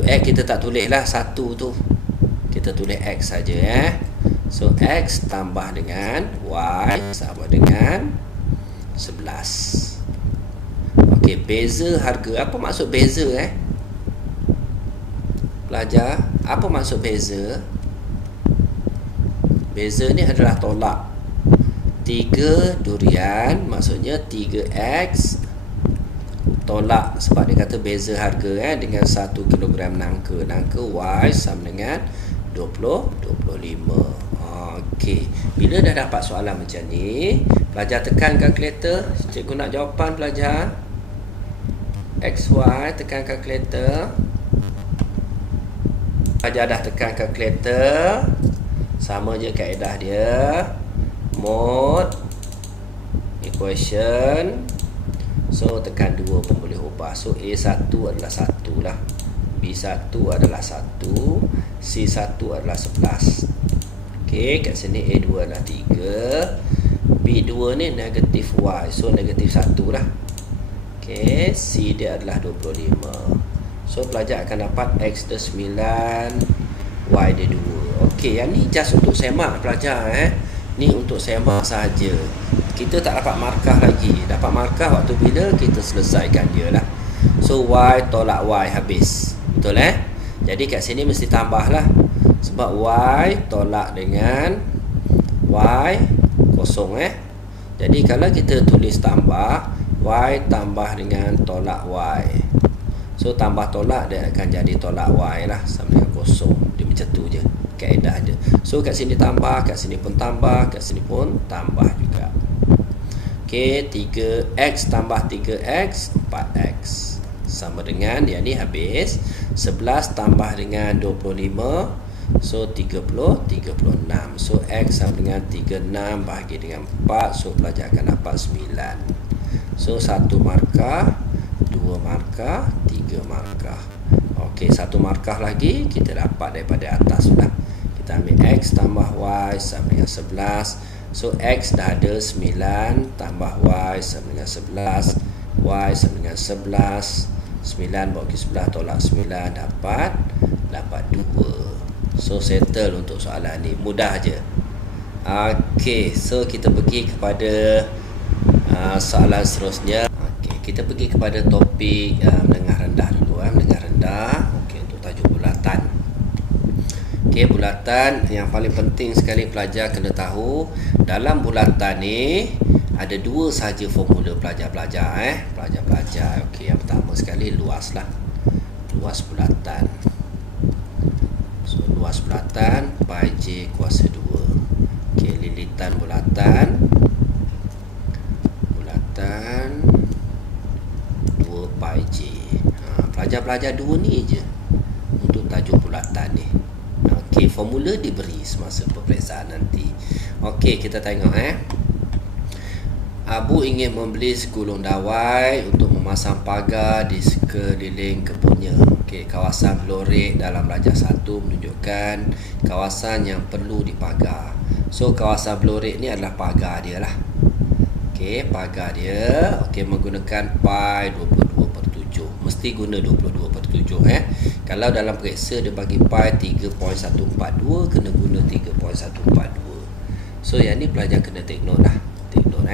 kita tak tulis lah 1 tu, kita tulis X saja. So X tambah dengan Y sama dengan 11. Okey, beza harga. Apa maksud beza pelajar? Apa maksud beza? Beza ni adalah tolak. 3 durian maksudnya 3X tolak, sebab dia kata beza harga dengan 1 kilogram nangka Y sama dengan 25. Okey, bila dah dapat soalan macam ni, pelajar tekan kalkulator. Cikgu nak jawapan pelajar. XY, tekan kalkulator. Pelajar dah tekan kalkulator, sama je kaedah dia. Mode equation. So tekan 2 pun boleh ubah. So A1 adalah 1 lah, B1 adalah 1, C1 adalah 11. Okey, kat sini A2 adalah 3, B2 ni negatif Y, so negatif 1 lah. Okey, C dia adalah 25. So pelajar akan dapat X dia 9, Y dia 2. Okey, yang ni just untuk semak pelajar. Ni untuk semak saja. Kita tak dapat markah lagi. Dapat markah waktu bila kita selesaikan dia lah. So Y tolak Y habis. Betul Jadi kat sini mesti tambah lah, sebab Y tolak dengan Y kosong Jadi kalau kita tulis tambah, Y tambah dengan tolak Y. So tambah tolak dia akan jadi tolak Y lah, sama dengan kosong. Dia macam tu je kaedah dia. So kat sini tambah, kat sini pun tambah, kat sini pun tambah juga. Okey, 3X tambah 3X 4X sama dengan, yang ni habis. 11 tambah dengan 25, so 30, 36. So X sama dengan 36 bahagi dengan 4. So pelajar akan dapat 9. So 1 markah, 2 markah, 3 markah. Okey, 1 markah lagi kita dapat daripada atas sudah. Kita ambil X tambah Y sama dengan 11. So X dah ada 9 tambah Y sama dengan 11, Y sama dengan 11. 9 bagi 11 tolak 9 dapat 2. So settle untuk soalan ni, mudah je. Okey, so kita pergi kepada soalan seterusnya. Okey, kita pergi kepada topik menengah rendah dulu. Menengah rendah. Okey, untuk tajuk bulatan. Okey, bulatan yang paling penting sekali pelajar kena tahu. Dalam bulatan ni ada 2 sahaja formula pelajar-pelajar. Pelajar-pelajar. Okey, yang pertama sekali luas lah. Luas bulatan. So luas bulatan pi j kuasa 2. Okey, lilitan bulatan 2 pi j. Pelajar-pelajar 2 ni je untuk tajuk bulatan ni. Okey, formula diberi semasa peperiksaan nanti. Okey, kita tengok Abu ingin membeli segulung dawai untuk memasang pagar di sekeliling kebunnya. Okey, kawasan Blorek dalam Rajah 1 menunjukkan kawasan yang perlu dipagar. So kawasan Blorek ni adalah pagar dia lah. Okey, pagar dia. Okey, menggunakan pi 22/7. Mesti guna 22/7 Kalau dalam periksa dia bagi pi 3.142, kena guna 3.142. So yang ni pelajar kena take note lah. Take note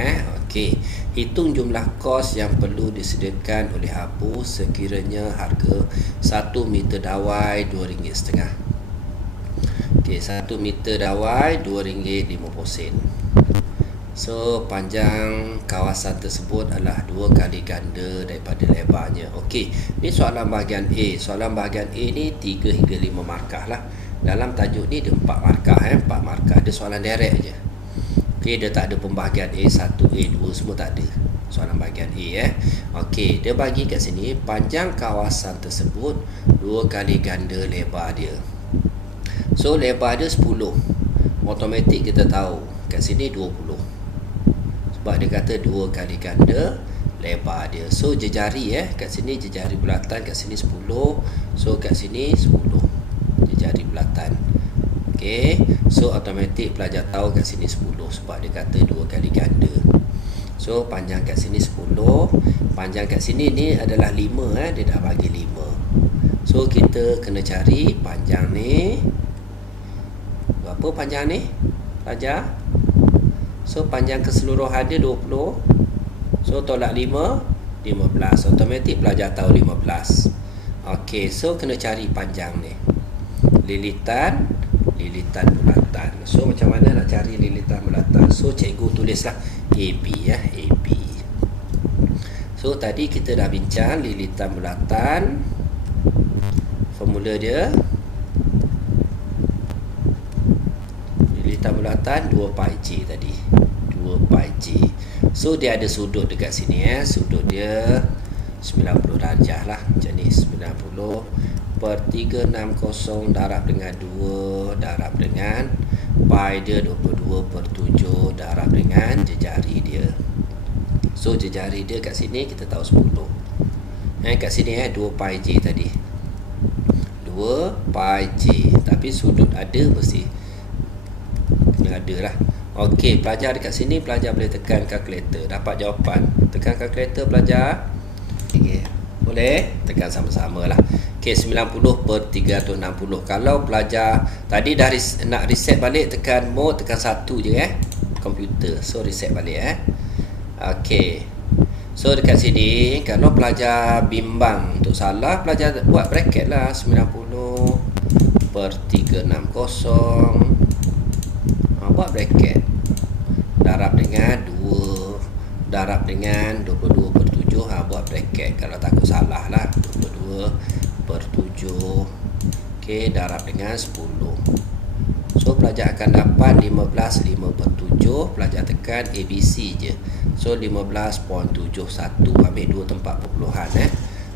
Okey, hitung jumlah kos yang perlu disediakan oleh Abu sekiranya harga 1 meter dawai RM2.50. Okey, 1 meter dawai RM2.50. So panjang kawasan tersebut adalah 2 kali ganda daripada lebarnya. Okey, ni soalan bahagian A. Soalan bahagian A ni 3 hingga 5 markah lah. Dalam tajuk ni dia 4 markah 4 markah. Dia soalan direct je. Okey, dia tak ada pembahagian A1, A2 semua tak ada. Soalan bahagian A Okey, dia bagi kat sini panjang kawasan tersebut 2 kali ganda lebar dia. So lebar dia 10. Automatik kita tahu kat sini 20. Sebab dia kata 2 kali ganda lebar dia. So jejari kat sini jejari bulatan, kat sini 10. So kat sini 10 jejari bulatan. Okey, so automatik pelajar tahu kat sini 10 sebab dia kata 2 kali ganda. So panjang kat sini 10, panjang kat sini ni adalah 5 dia dah bagi 5. So kita kena cari panjang ni. Berapa panjang ni pelajar? So panjang keseluruhan dia 20. So tolak 5, 15. Automatik pelajar tahu 15. Okey, so kena cari panjang ni. Lilitan bulatan. So macam mana nak cari lilitan bulatan? So cikgu tulislah AB AB. So tadi kita dah bincang lilitan bulatan. Formula dia lilitan bulatan 2 pi J tadi. 2 pi J. So dia ada sudut dekat sini Sudut dia 90 darjah lah. Macam ni 90 per 360 darab dengan 2 darab dengan pi dia 22 per 7 darab dengan jejari dia. So jejari dia kat sini kita tahu 10. Kat sini 2 pi J tadi. 2 pi J. Tapi sudut ada mesti kena ada lah. Okey, pelajar dekat sini pelajar boleh tekan kalkulator. Dapat jawapan. Tekan kalkulator pelajar. Okay. Boleh? Tekan sama-sama lah. Okay, 90 per 360. Kalau pelajar tadi dah nak reset balik, tekan mode, tekan 1 je komputer. So reset balik Okay. So dekat sini kalau pelajar bimbang untuk salah, pelajar buat bracket lah. 90 per 360 buat bracket. Darab dengan 2 darab dengan 22 per 7 buat bracket. Kalau takut salah lah. 22 per 7. Okey, darab dengan 10. So pelajar akan dapat 15 5 per 7. Pelajar tekan ABC je. So 15.71. Ambil 2 tempat perpuluhan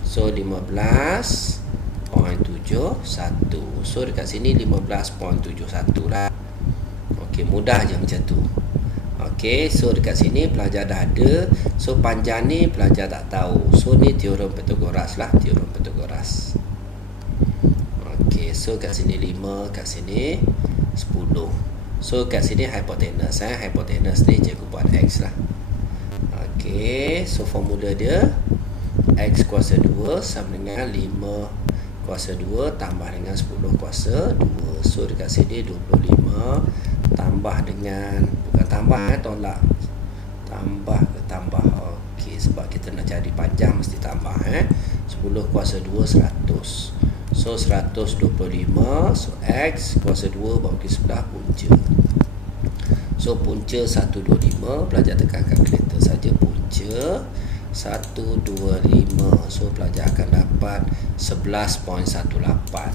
So 15.71. So dekat sini 15.71 lah. Okey, mudah je macam tu. Okey, so dekat sini pelajar dah ada. So panjang ni pelajar tak tahu. So ni teorem Pythagoras lah, teorem Pythagoras. Okey, so kat sini 5, kat sini 10. So kat sini hypotenuse hypotenuse ni cikgu buat X lah. Okey, so formula dia X kuasa 2 sama dengan 5 kuasa 2 tambah dengan 10 kuasa 2. So dekat sini 25 tambah dengan, bukan tambah tolak, tambah ke tambah. Okey, sebab kita nak cari panjang mesti tambah 10 kuasa 2 100. So 125. So X kuasa 2 bawa ke sebelah punca. So punca 125. Pelajar tekan kalkulator saja punca 125. So pelajar akan dapat 11.18.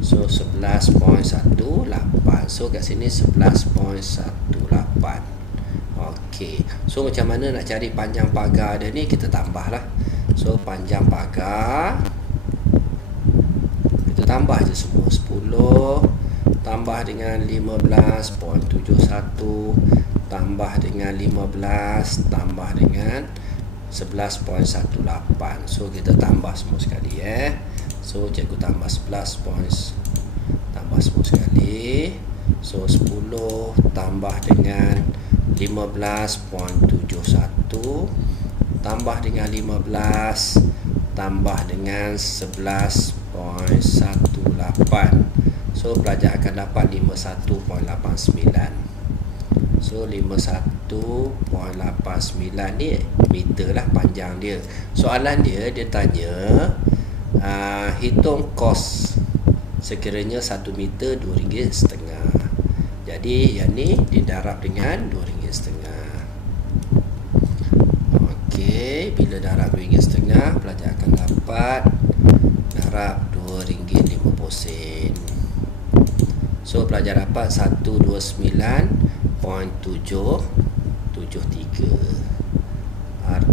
So 11.18. So kat sini 11.18. Okey. So macam mana nak cari panjang pagar dia ni? Kita tambah lah. So panjang pagar kita tambah je semua. 10 tambah dengan 15.71 tambah dengan 15 tambah dengan 11.18. So kita tambah semua sekali So cikgu tambah 11 tambah semua sekali. So 10 tambah dengan 15.71 tambah dengan 15 tambah dengan 11.18. So pelajar akan dapat 51.89. So 51.89 ni meter lah panjang dia. Soalan dia tanya hitung kos sekiranya 1 meter RM2.5. Jadi yang ni didarab dengan RM2.5. Okey, bila darab RM2.5 pelajar akan dapat darab RM2.50. So pelajar dapat 129.773.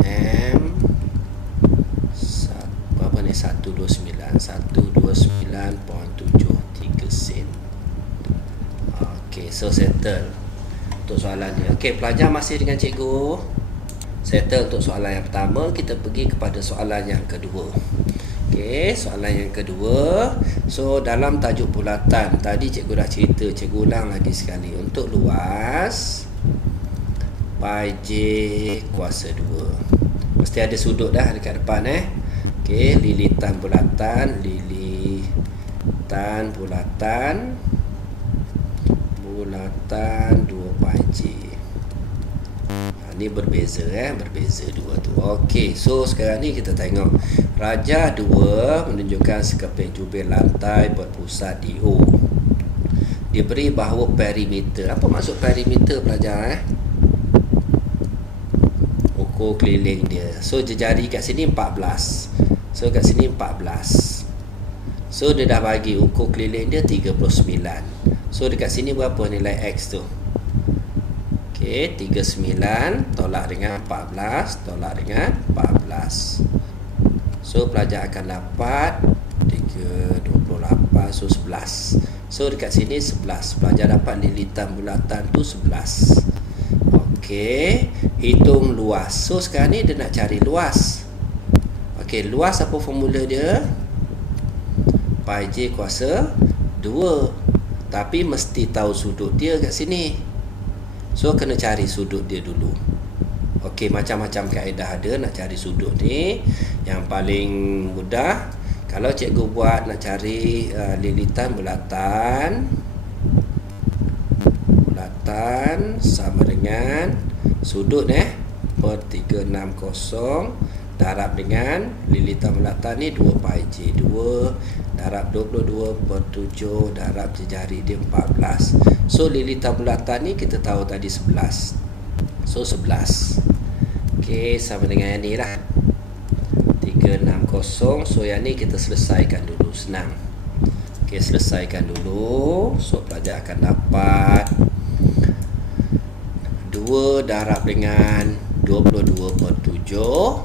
M berapa ni? 129.73 sen. Okey, so settle untuk soalan ni. Okey, pelajar masih dengan cikgu. Settle untuk soalan yang pertama. Kita pergi kepada soalan yang kedua. Okey, soalan yang kedua. So, dalam tajuk bulatan, tadi cikgu dah cerita, cikgu ulang lagi sekali. Untuk luas pi j kuasa 2. Mesti ada sudut dah dekat depan Okey, lilitan bulatan 2 pi j. Ni berbeza berbeza dua tu. Okey, so sekarang ni kita tengok rajah 2 menunjukkan sekeping jubir lantai berpusat di O. Diberi bahawa perimeter. Apa maksud perimeter pelajar Ukur keliling dia. So jejari kat sini 14. So kat sini 14. So dia dah bagi ukur keliling dia 39. So dekat sini berapa nilai X tu? Okey, 39 tolak dengan 14 tolak dengan 14. So pelajar akan dapat 328, so 11. So dekat sini 11. Pelajar dapat lilitan bulatan tu 11. Okey, hitung luas. So sekarang ni dia nak cari luas. Okey, luas apa formula dia? Pi j kuasa 2. Tapi mesti tahu sudut dia kat sini. So kena cari sudut dia dulu. Okey, macam-macam kaedah ada nak cari sudut ni. Yang paling mudah, kalau cikgu buat nak cari lilitan bulatan sama dengan sudut per 360 darab dengan lilitan bulatan ni 2 pi j 2 darab 22/7 darab jejari dia 14. So lilitan bulatan ni kita tahu tadi 11. So 11. Okey, sama dengan yang ni lah 360. So yang ni kita selesaikan dulu, senang. Okey, selesaikan dulu. So pelajar akan dapat 2 darab dengan 22/7.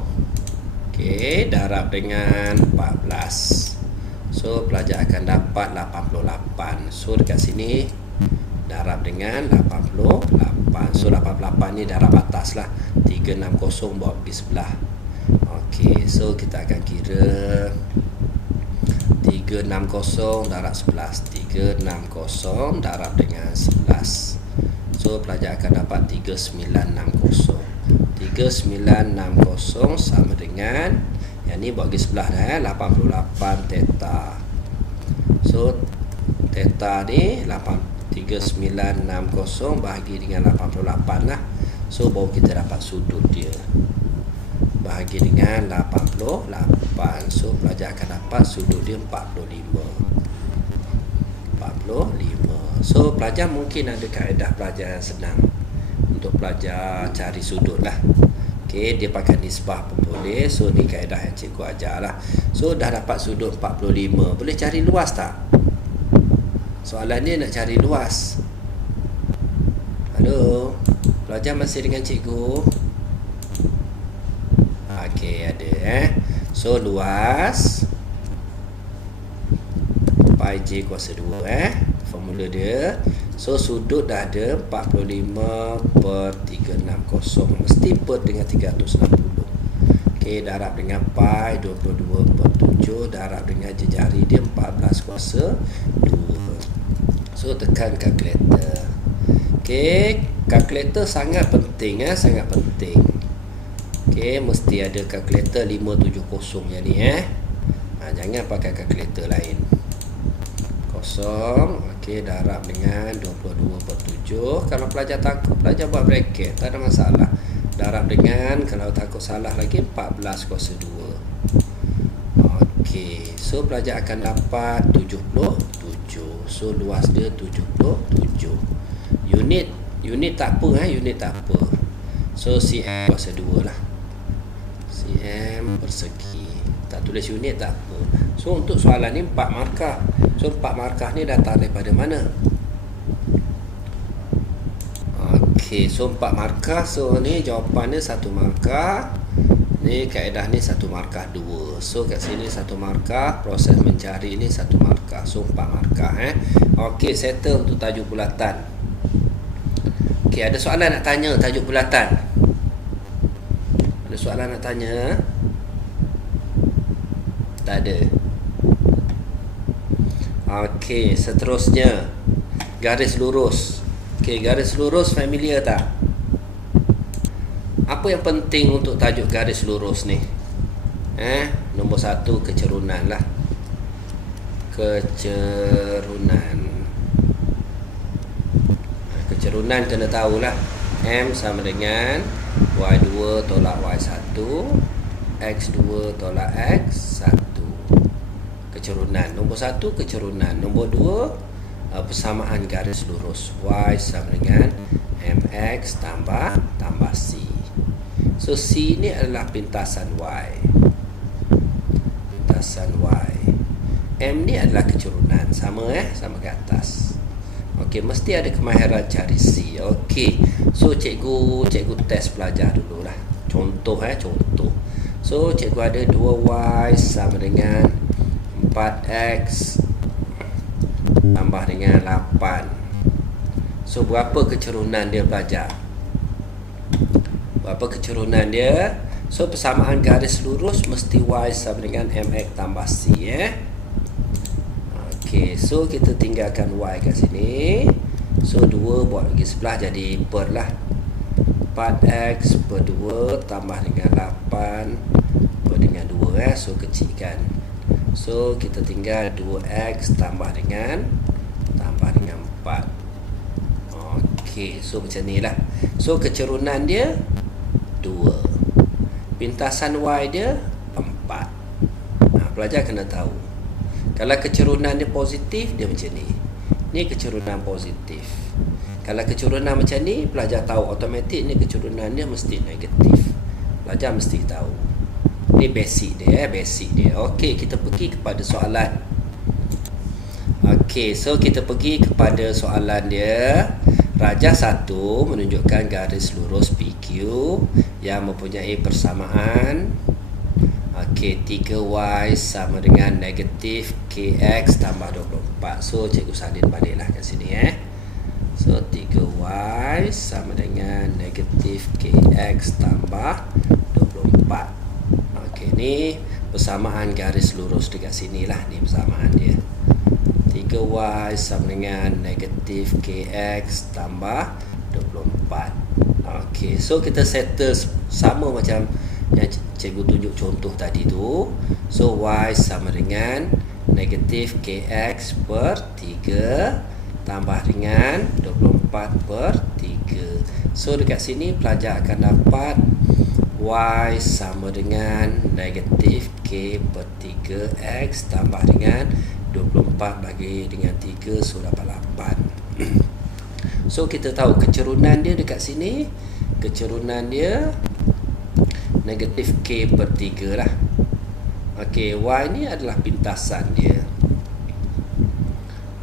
Okey, darab dengan 14. So pelajar akan dapat 88. So dekat sini darab dengan 88. So 88 ni darab atas lah. 360 bawa pergi sebelah. Okey, so kita akan kira 360 darab 11. 360 darab dengan 11. So pelajar akan dapat 3960. 3960 sama dengan yang ni buat pergi sebelah dah 88 theta. So theta ni 3960 bahagi dengan 88 lah. So baru kita dapat sudut dia. Bahagi dengan 88. So pelajar akan dapat sudut dia 45. So pelajar mungkin ada kaedah pelajar yang senang untuk pelajar cari sudut lah. Okey, dia pakai nisbah pun boleh. So ni kaedah yang cikgu ajar lah. So dah dapat sudut 45. Boleh cari luas tak? Soalan dia nak cari luas. Halo, pelajar masih dengan cikgu? Okey, ada So luas pi j kuasa 2 formula dia. So sudut dah ada 45/360. Mesti per dengan 360. Okey, darab dengan pi 22/7 darab dengan jejari dia 14 kuasa 2. So tekan kalkulator. Okey, kalkulator sangat penting sangat penting. Okey, mesti ada kalkulator 570 yang ni jangan pakai kalkulator lain. Kosong. Okey, darab dengan 22/7. Kalau pelajar takut, pelajar buat bracket, tak ada masalah. Darab dengan, kalau takut salah lagi, 14 kuasa 2. Okey, so pelajar akan dapat 77. So luas dia 77. Unit tak apa unit tak apa. So cm kuasa 2 lah. cm persegi. Tak tulis unit tak apa. So untuk soalan ni 4 markah. So 4 markah ni datang daripada mana? Okey, so 4 markah. So ni jawapan dia 1 markah. Ni kaedah ni 1 markah 2. So kat sini 1 markah, proses mencari ni 1 markah. So 4 markah Okey, settle untuk tajuk bulatan. Okey, ada soalan nak tanya tajuk bulatan? Ada soalan nak tanya? Tak ada. Okey, seterusnya garis lurus. Okey, garis lurus familiar tak? Apa yang penting untuk tajuk garis lurus ni? Nombor 1, kecerunan lah. Kecerunan kena tahulah. M sama dengan Y2 tolak Y1, X2 tolak X1. Kecerunan. Nombor 1, kecerunan. Nombor 2, persamaan garis lurus. Y sama dengan MX tambah C. So C ni adalah pintasan Y. Pintasan Y. M ni adalah kecerunan. Sama sama ke atas. Okey, mesti ada kemahiran cari C. Okey. So cikgu test pelajar dululah. Contoh contoh. So cikgu ada 2Y sama dengan 4X tambah dengan 8. So berapa kecerunan dia pelajar? Berapa kecerunan dia? So persamaan garis lurus mesti Y sama dengan MX tambah C Okey, so kita tinggalkan Y kat sini. So 2 buat lagi sebelah jadi per lah. 4X per 2 tambah dengan 8 per dengan 2 So kecilkan. So kita tinggal 2X tambah dengan 4. Okey, so macam ni lah. So kecerunan dia 2. Pintasan Y dia 4. Pelajar kena tahu. Kalau kecerunan dia positif, dia macam ni. Ni kecerunan positif. Kalau kecerunan macam ni, pelajar tahu automatik ni kecerunan dia mesti negatif. Pelajar mesti tahu. Ni basic dia basic dia. Okey, kita pergi kepada soalan. Okey, so kita pergi kepada soalan dia. Rajah 1 menunjukkan garis lurus PQ yang mempunyai persamaan. Okey, 3Y sama dengan negatif KX tambah 24. So cikgu salin baliklah kat sini So 3Y sama dengan negatif KX tambah 24. Okey, ni persamaan garis lurus dekat sini lah. Ni persamaan dia. 3Y sama dengan negatif KX tambah 24. Okey, so kita settle sama macam yang cikgu tunjuk contoh tadi tu. So Y sama dengan negatif KX per 3 tambah dengan 24 per 3. So dekat sini pelajar akan dapat Y sama dengan negatif K per 3X tambah dengan 24 bagi dengan 3. So dapat 8. So kita tahu kecerunan dia dekat sini. Kecerunan dia negatif K per 3 lah. Okey, Y ni adalah pintasan dia.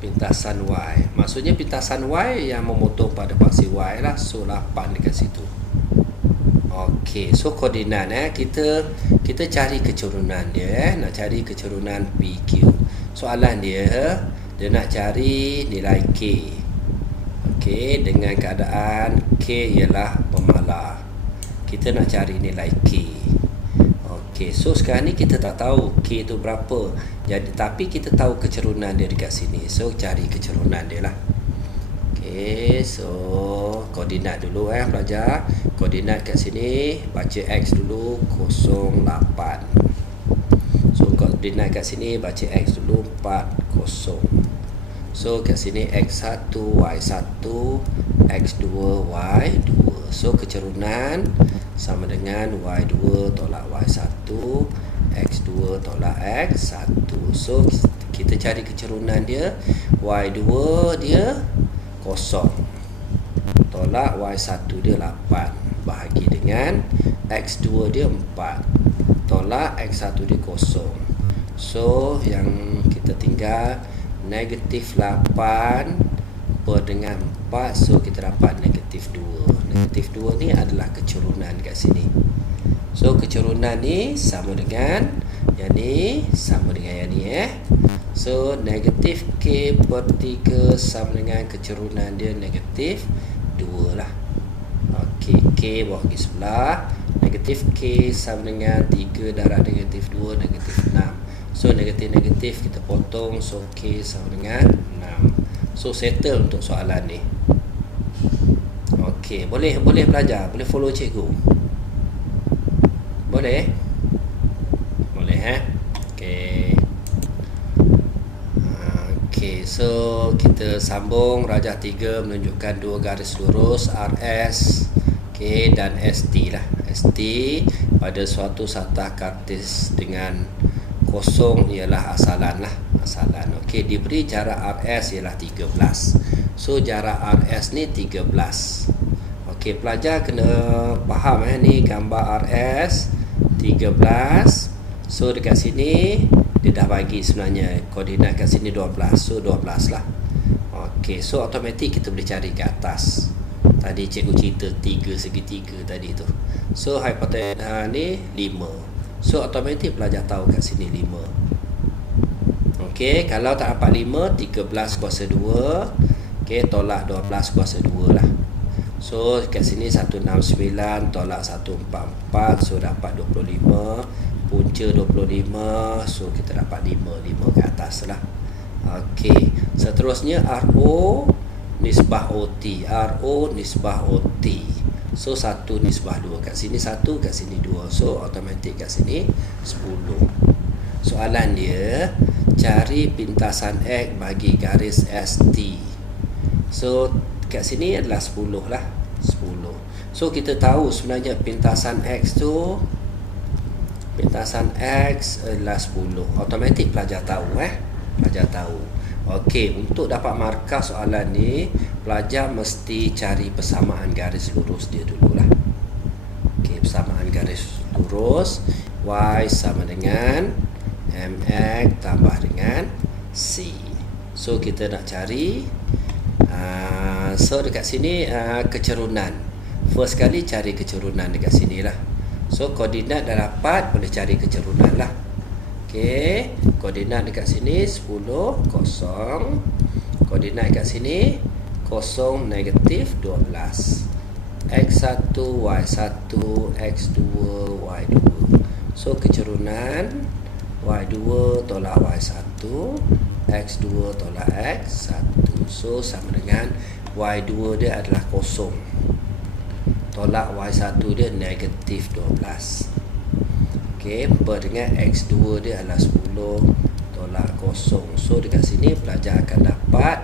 Pintasan Y. Maksudnya pintasan Y yang memotong pada paksi Y lah. So 8 dekat situ. Okey, so koordinat kita cari kecerunan dia nak cari kecerunan PQ. Soalan dia nak cari nilai K. Okey, dengan keadaan K ialah pemalar. Kita nak cari nilai K. Okey, so sekarang ni kita tak tahu K tu berapa. Jadi tapi kita tahu kecerunan dia dekat sini. So cari kecerunan dia lah. Okey, so koordinat dulu pelajar. Koordinat kat sini baca X dulu 08. So koordinat kat sini baca X dulu 40. So kat sini X1 Y1 X2 Y2. So kecerunan sama dengan Y2 tolak Y1 X2 tolak X1. So kita cari kecerunan dia. Y2 dia 0 tolak Y1 dia 8 bahagi dengan X2 dia 4 tolak X1 dia 0. So yang kita tinggal negatif 8 per dengan 4. So kita dapat negatif 2. Negatif 2 ni adalah kecerunan kat sini. So kecerunan ni sama dengan yang ni sama dengan yang ni So negatif K per 3 sama dengan kecerunan dia negatif 2 lah. Okey, K bawa pergi sebelah. Negatif K sama dengan 3 darab negatif 2 negatif 6. So negatif-negatif kita potong. So K sama dengan 6. So settle untuk soalan ni. Okey, boleh belajar, boleh follow cikgu. Boleh? Boleh Okey. Okey, so kita sambung. Rajah 3 menunjukkan dua garis lurus RS dan ST lah. ST pada suatu satah kartis dengan kosong ialah asalan lah. Okey, diberi jarak RS ialah 13. So jarak RS ni 13. Okey, pelajar kena faham ni gambar RS 13. So dekat sini dia dah bagi sebenarnya koordinat kat sini 12. So 12 lah. Okey, so automatik kita boleh cari ke atas. Tadi cikgu cerita 3 segitiga tadi tu. So hipotenus ni 5. So automatik pelajar tahu kat sini 5. Okey, kalau tak dapat 5, 13 kuasa 2. Okey, tolak 12 kuasa 2 lah. So kat sini 169 tolak 144. So dapat 25. Punca 25. So kita dapat 5 ke atas lah. Okey, seterusnya RO nisbah OT. RO nisbah OT. So 1 nisbah 2. Kat sini 1, kat sini 2. So automatik kat sini 10. Soalan dia, cari pintasan X bagi garis ST. So kat sini adalah 10 lah. 10. So kita tahu sebenarnya pintasan X tu, pintasan X adalah 10. Automatik pelajar tahu pelajar tahu. Okey, untuk dapat markah soalan ni, pelajar mesti cari persamaan garis lurus dia dululah. Okey, persamaan garis lurus Y sama dengan MX tambah dengan C. So kita nak cari so dekat sini kecerunan. First kali cari kecerunan dekat sini lah. So koordinat dah dapat, boleh cari kecerunan lah. Okey, koordinat dekat sini 10, 0. Koordinat dekat sini 0, negatif 12. X1, Y1, X2, Y2. So kecerunan Y2 tolak Y1, X2 tolak X1. So sama dengan Y2 dia adalah 0. Tolak Y1 dia negatif 12. Okey, per dengan X2 dia adalah 10 tolak 0. So dekat sini pelajar akan dapat,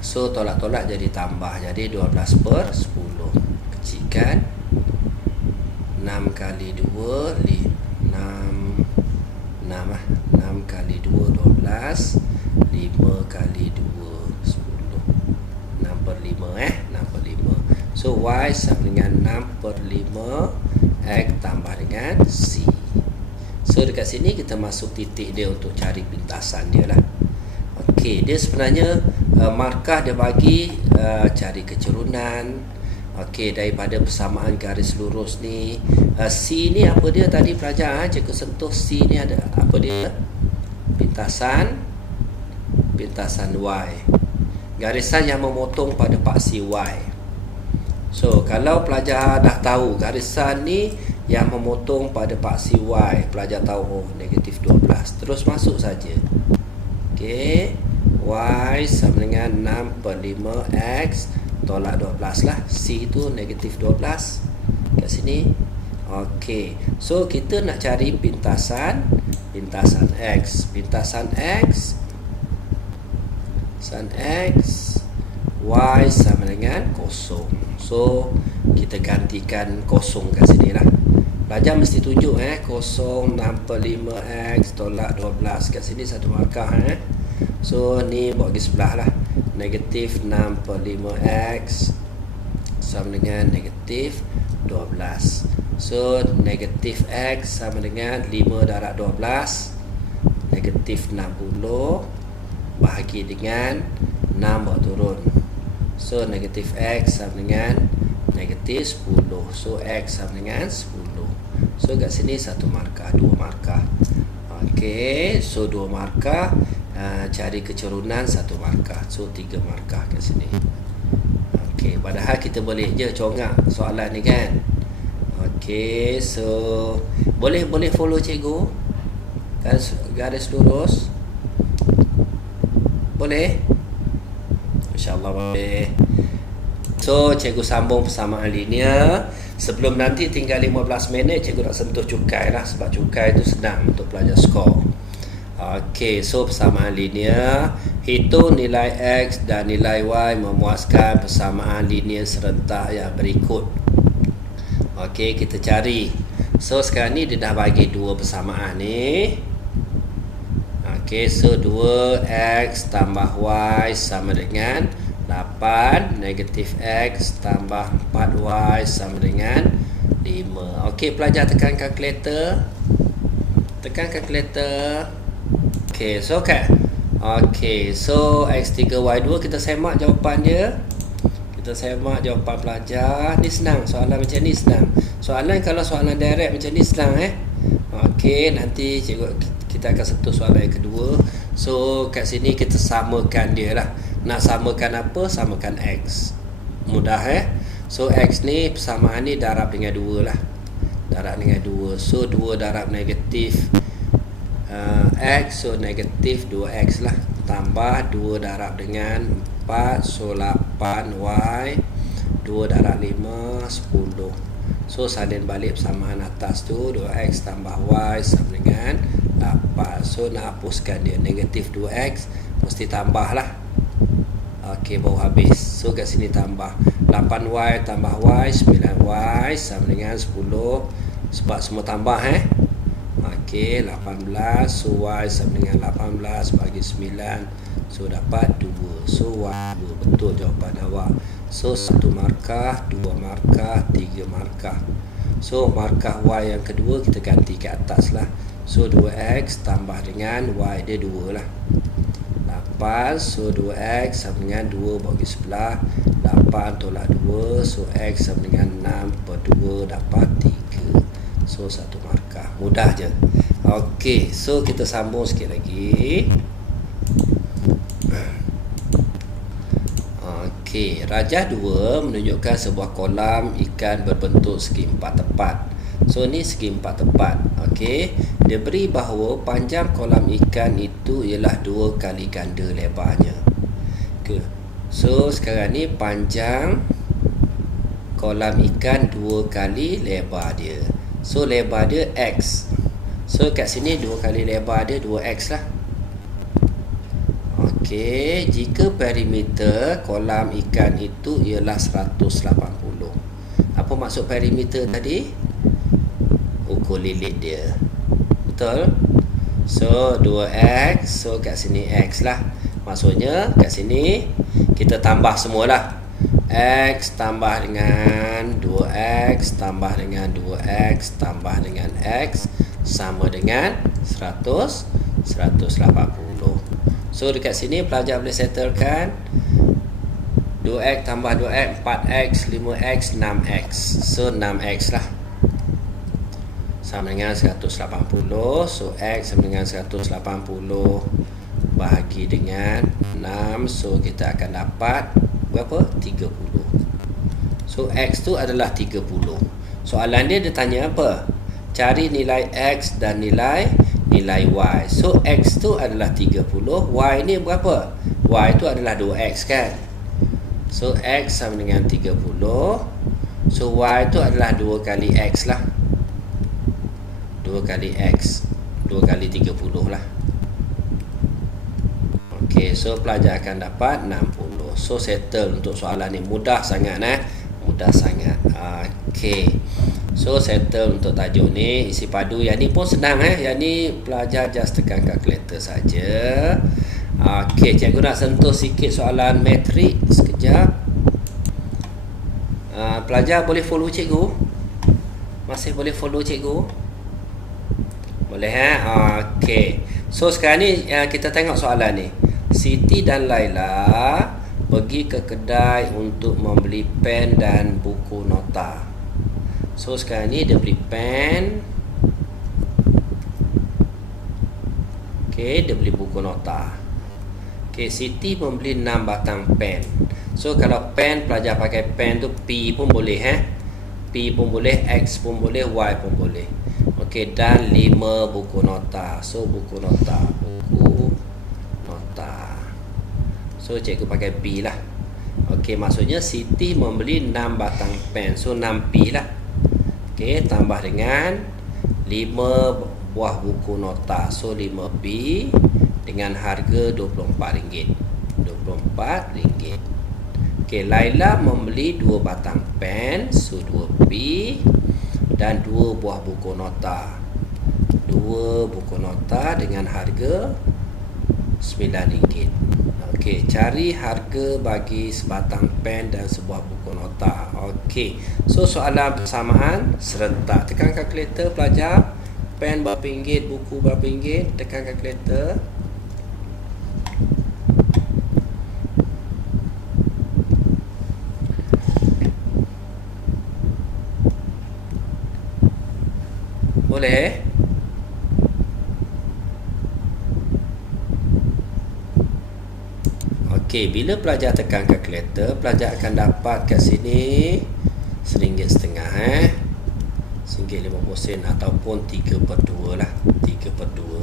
so tolak-tolak jadi tambah, jadi 12 per 10. Kecilkan 6 kali 2 6 kali 2 12. 5 kali 2 10. 6 per 5 6 per 5. So Y sama dengan 6 per 5 X tambah dengan C. So dekat sini kita masuk titik dia untuk cari pintasan dia lah. Okey, dia sebenarnya markah dia bagi cari kecerunan. Okey, daripada persamaan garis lurus ni. C ni apa dia tadi pelajar? Cikgu sentuh C ni ada apa dia? Pintasan Y. Garisan yang memotong pada paksi Y. So kalau pelajar dah tahu garisan ni yang memotong pada paksi Y, pelajar tahu oh negatif 12. Terus masuk saja. Okey, Y sama dengan 6 per 5 X tolak 12 lah. C tu negatif 12 kat sini. Okey, so kita nak cari pintasan X. Pintasan X Y sama dengan 0. So kita gantikan 0 kat sini lah. Pelajar mesti tunjuk 0 6 per 5 X tolak 12 kat sini satu markah So ni bawa pergi sebelah lah. Negatif 6 per 5 X sama dengan negatif 12. So negatif X sama dengan 5 darab 12 negatif 60 bahagi dengan 6 bawa turun. So negatif X sama dengan negatif 10. So X sama dengan 10. So kat sini 1 markah, 2 markah. Okey, so 2 markah. Cari kecerunan 1 markah. So 3 markah kat sini. Okey, padahal kita boleh je congak soalan ni kan. Okey, so boleh follow cikgu garis lurus. Boleh? InsyaAllah boleh. So cikgu sambung persamaan linear. Sebelum nanti tinggal 15 minit, cikgu nak sentuh cukai lah, sebab cukai itu senang untuk pelajar skor. Okey, so persamaan linear. Hitung nilai X dan nilai Y memuaskan persamaan linear serentak yang berikut. Okey, kita cari. So sekarang ni dia dah bagi dua persamaan ni. Okey, so 2X tambah Y sama dengan 8, negatif X tambah 4Y sama dengan 5. Okey, pelajar tekan kalkulator. Tekan kalkulator. Okey, so kan. Okey, so X3Y2 kita semak jawapan dia. Kita semak jawapan pelajar. Ni senang, soalan macam ni senang. Soalan kalau soalan direct macam ni senang Okey, nanti cikgu kita akan sentuh soalan yang kedua. So kat sini kita samakan dia lah. Nak samakan apa? Samakan X. Mudah So X ni persamaan ni darab dengan 2 lah. Darab dengan 2. So 2 darab negatif X. So negatif 2X lah. Tambah 2 darab dengan 4. So 8Y. 2 darab 5 10. So salin balik persamaan atas tu, 2X tambah Y sama dengan 8. So nak hapuskan dia, negatif 2X mesti tambah lah. Okey, baru habis. So kat sini tambah 8Y tambah Y, 9Y sama dengan 10. Sebab semua tambah Okey, 18. So Y sama dengan 18 bagi 9. So dapat 2. So Y 2. Betul jawapan awak. So 1 markah, 2 markah, 3 markah. So markah Y yang kedua kita ganti ke atas lah. So 2X tambah dengan Y dia 2 lah. 8. So 2X sama dengan 2 bagi sebelah. 8 tolak 2. So X sama dengan 6 per 2 dapat 3. So 1 markah. Mudah je. Okey, so kita sambung sikit lagi. Okey, rajah 2 menunjukkan sebuah kolam ikan berbentuk segi 4 tepat. So ni segi 4 tepat. Okey, dia beri bahawa panjang kolam ikan itu ialah 2 kali ganda lebarnya. Okay. So sekarang ni panjang kolam ikan 2 kali lebar dia. So lebar dia X. So kat sini 2 kali lebar dia 2X lah. Okey, jika perimeter kolam ikan itu ialah 180. Apa maksud perimeter tadi? Ukur lilit dia. Betul? So 2X. So kat sini X lah. Maksudnya kat sini kita tambah semualah. X tambah dengan 2X tambah dengan 2X tambah dengan X sama dengan 180. So dekat sini pelajar boleh settlekan 2X tambah 2X 4X 5X 6X. So 6X lah sama dengan 180. So X sama dengan 180 bahagi dengan 6. So kita akan dapat berapa? 30. So X tu adalah 30. Soalan dia tanya apa? Cari nilai X dan nilai Y. So X tu adalah 30. Y ni berapa? Y tu adalah 2X kan? So X sama dengan 30. So Y tu adalah 2 kali X lah. 2 kali X 2 kali 30 lah. Okey, so pelajar akan dapat 60. So settle untuk soalan ni. Mudah sangat mudah sangat. Okey, so settle untuk tajuk ni. Isi padu yang ni pun senang Yang ni pelajar just tekan kalkulator saja. Okey, cikgu nak sentuh sikit soalan metrik sekejap. Pelajar boleh follow cikgu? Masih boleh follow cikgu? Boleh Okey. So sekarang ni kita tengok soalan ni. Siti dan Laila pergi ke kedai untuk membeli pen dan buku nota. So sekarang ni dia beli pen, dia beli buku nota. Siti membeli 6 batang pen. So kalau pen, pelajar pakai pen tu P pun boleh, P pun boleh, X pun boleh, Y pun boleh. Dan 5 buku nota. So buku nota. So cikgu pakai P lah. Maksudnya Siti membeli 6 batang pen. So 6P lah. Tambah dengan 5 buah buku nota. So 5P dengan harga RM24. RM24. Laila membeli 2 batang pen. So 2P dan 2 buah buku nota. 2 buku nota dengan harga RM9. Cari harga bagi sebatang pen dan sebuah buku nota. So soalan persamaan serentak. Tekan kalkulator pelajar. Pen berapa ringgit, buku berapa ringgit. Tekan kalkulator. Boleh? Bila pelajar tekan kalkulator, pelajar akan dapat kat sini RM1.50, RM1.50 ataupun 3/2 lah. 3/2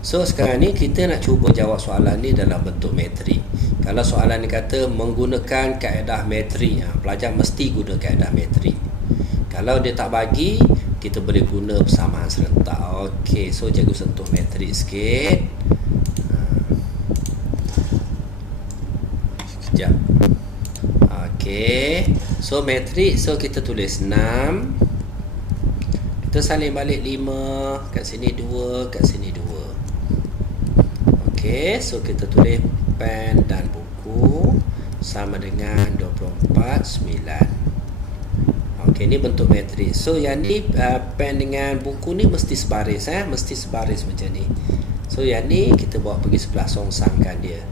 So sekarang ni kita nak cuba jawab soalan ni dalam bentuk metrik. Kalau soalan ni kata menggunakan kaedah metrik, pelajar mesti guna kaedah metrik. Kalau dia tak bagi, kita boleh guna persamaan serentak. So cikgu sentuh metrik sikit. Sekejap. So metrik, so kita tulis 6. Kita salin balik 5. Kat sini 2, kat sini 2. So kita tulis pen dan buku sama dengan 24/9. Ini bentuk matris. So yang ni pen dengan buku ni mesti sebaris, mesti sebaris macam ni. So yang ni kita bawa pergi sebelah, songsangkan dia.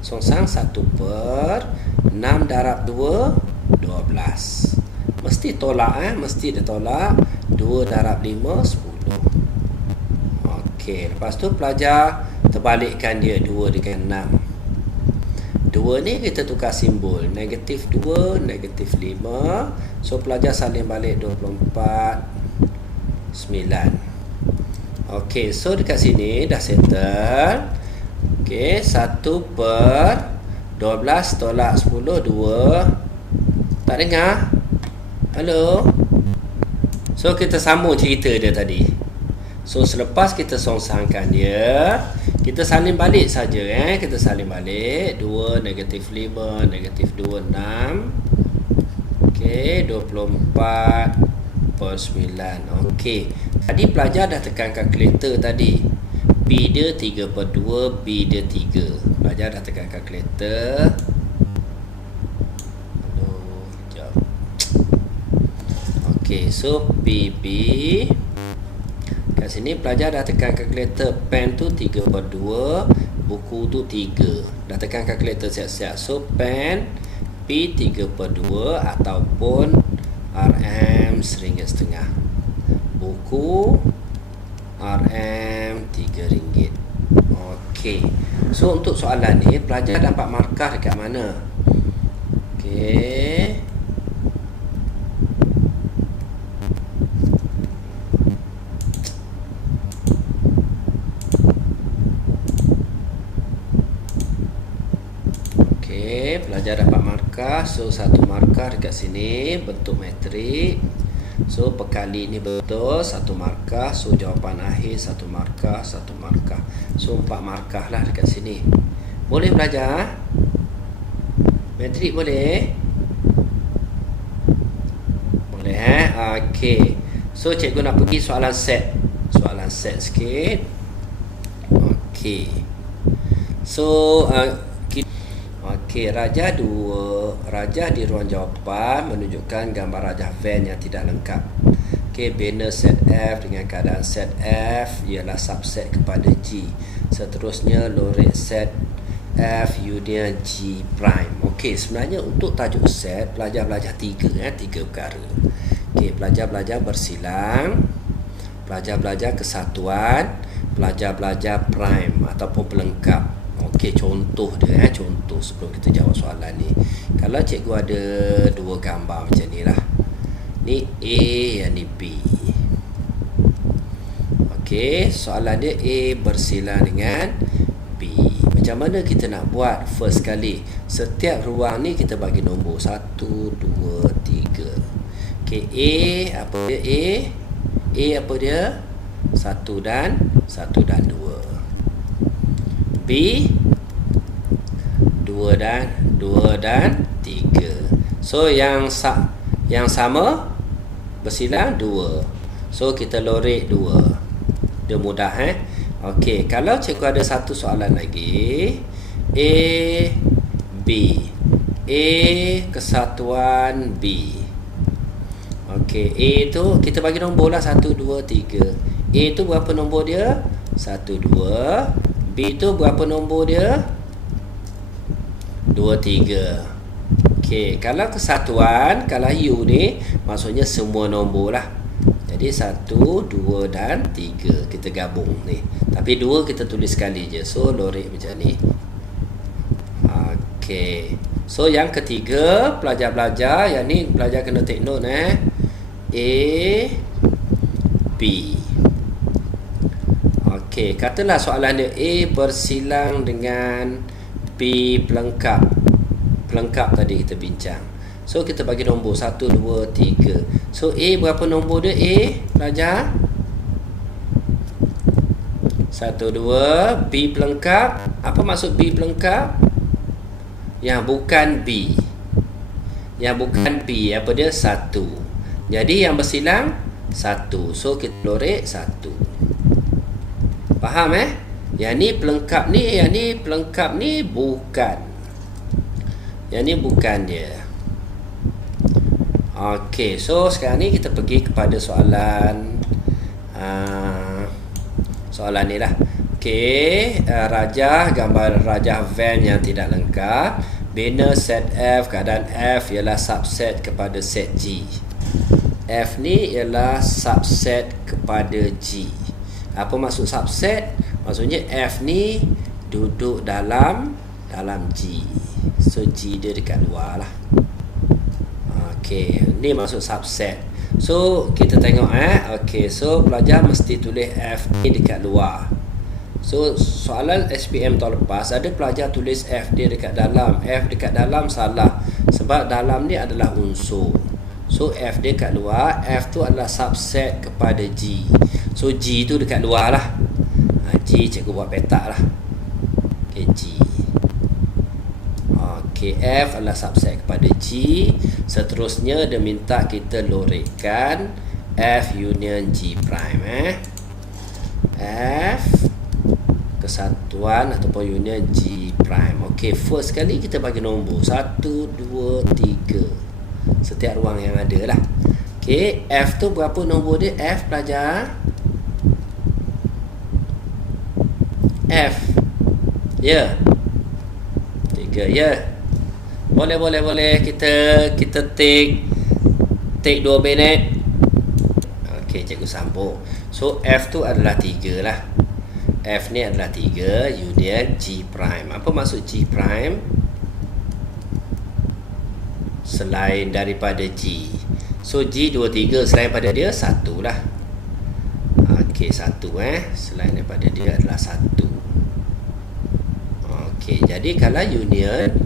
Songsang 1/6 darab 2 12. Mesti tolak, mesti dia tolak. 2 darab 5 10. Lepas tu pelajar terbalikkan dia, 2 dengan 6. 2 ni kita tukar simbol, negatif 2, negatif 5. So pelajar salin balik 24/9. So dekat sini dah settle. 1/12 tolak 10, 2. Tak dengar? Halo? So kita sambung cerita dia tadi. So selepas kita songsangkan dia, kita salin balik saja, kita salin balik 2 negatif 5 negatif 2 6. 24/9. Tadi pelajar dah tekan kalkulator tadi. P dia 3/2, B dia 3. Pelajar dah tekan kalkulator. Sekejap. So PB. Kat sini pelajar dah tekan kalkulator. Pen tu 3/2, buku tu 3. Dah tekan kalkulator siap-siap. So pen P 3/2 ataupun RM RM1.50. Buku RM RM3. So untuk soalan ni pelajar dapat markah dekat mana? Pelajar dapat markah. So 1 markah dekat sini bentuk metrik. So perkali ni betul, 1 markah. So jawapan akhir 1 markah, 1 markah. So 4 markah lah dekat sini. Boleh belajar? Metrik boleh? Boleh So cikgu nak pergi soalan set. Soalan set sikit. So rajah 2. Rajah di ruang jawapan menunjukkan gambar rajah van yang tidak lengkap. Banner set F dengan keadaan set F ialah subset kepada G. Seterusnya lorek set F union G prime. Okey, sebenarnya untuk tajuk set pelajar belajar tiga perkara. Okey, pelajar belajar bersilang, pelajar belajar kesatuan, pelajar belajar prime ataupun pelengkap. Okey, contoh dia contoh sebelum kita jawab soalan ni. Kalau cikgu ada dua gambar macam ni lah. Ni A, yang ni B. Okey, soalan dia A bersilang dengan B. Macam mana kita nak buat? First kali, setiap ruang ni kita bagi nombor 1, 2, 3. Okey, A apa dia? A apa dia? 1 dan 2. B 2 dan 3. So yang sama bersilang 2. So kita lorek 2. Dia mudah Okey, kalau cikgu ada satu soalan lagi. A B. A kesatuan B. Okey, A tu kita bagi nombor lah 1, 2, 3. A tu berapa nombor dia? 1, 2. B tu berapa nombor dia? 2, 3. Okey, kalau kesatuan, kalau U ni maksudnya semua nombor lah. Jadi 1, 2 dan 3 kita gabung ni. Tapi 2 kita tulis sekali je. So lorek macam ni. Okey. So yang ketiga, pelajar belajar, yang ni pelajar kena take note A B. Okey, katalah soalan dia A bersilang dengan B pelengkap. Pelengkap tadi kita bincang. So kita bagi nombor 1, 2, 3. So A berapa nombor dia? A pelajar 1, 2. B pelengkap. Apa maksud B pelengkap? Yang bukan B. Yang bukan B apa dia? 1. Jadi yang bersilang 1. So kita lorek 1. Faham Yang ni pelengkap ni, yang ni pelengkap ni bukan. Yang ni bukan dia. Okey, so sekarang ni kita pergi kepada soalan soalan ni lah. Okey, rajah, gambar rajah van yang tidak lengkap. Bina set F, keadaan F ialah subset kepada set G. F ni ialah subset kepada G. Apa maksud subset? Maksudnya F ni duduk dalam G. So G dia dekat luar lah. Okey, ni maksud subset. So kita tengok okey, so pelajar mesti tulis F ni dekat luar. So soalan SPM tahun lepas ada pelajar tulis F dia dekat dalam. F dekat dalam salah, sebab dalam ni adalah unsur. So F dia dekat luar. F tu adalah subset kepada G. So G tu dekat luar lah. G cikgu buat petak lah. Okay, G. Okay, F adalah subset kepada G. Seterusnya dia minta kita lorekkan F union G prime. F kesatuan ataupun union G prime. Okay, first kali kita bagi nombor 1, 2, 3. Setiap ruang yang ada lah. Okay, F tu berapa nombor dia? F pelajar F. Ya, 3 ya. Boleh kita take 2 minit. Okey, cikgu sambung. So F tu adalah 3 lah. F ni adalah 3 union G prime. Apa maksud G prime? Selain daripada G. So G 2, 3 selain daripada dia 1 lah. Okey, 1 selain daripada dia adalah 1. Okey, jadi kalau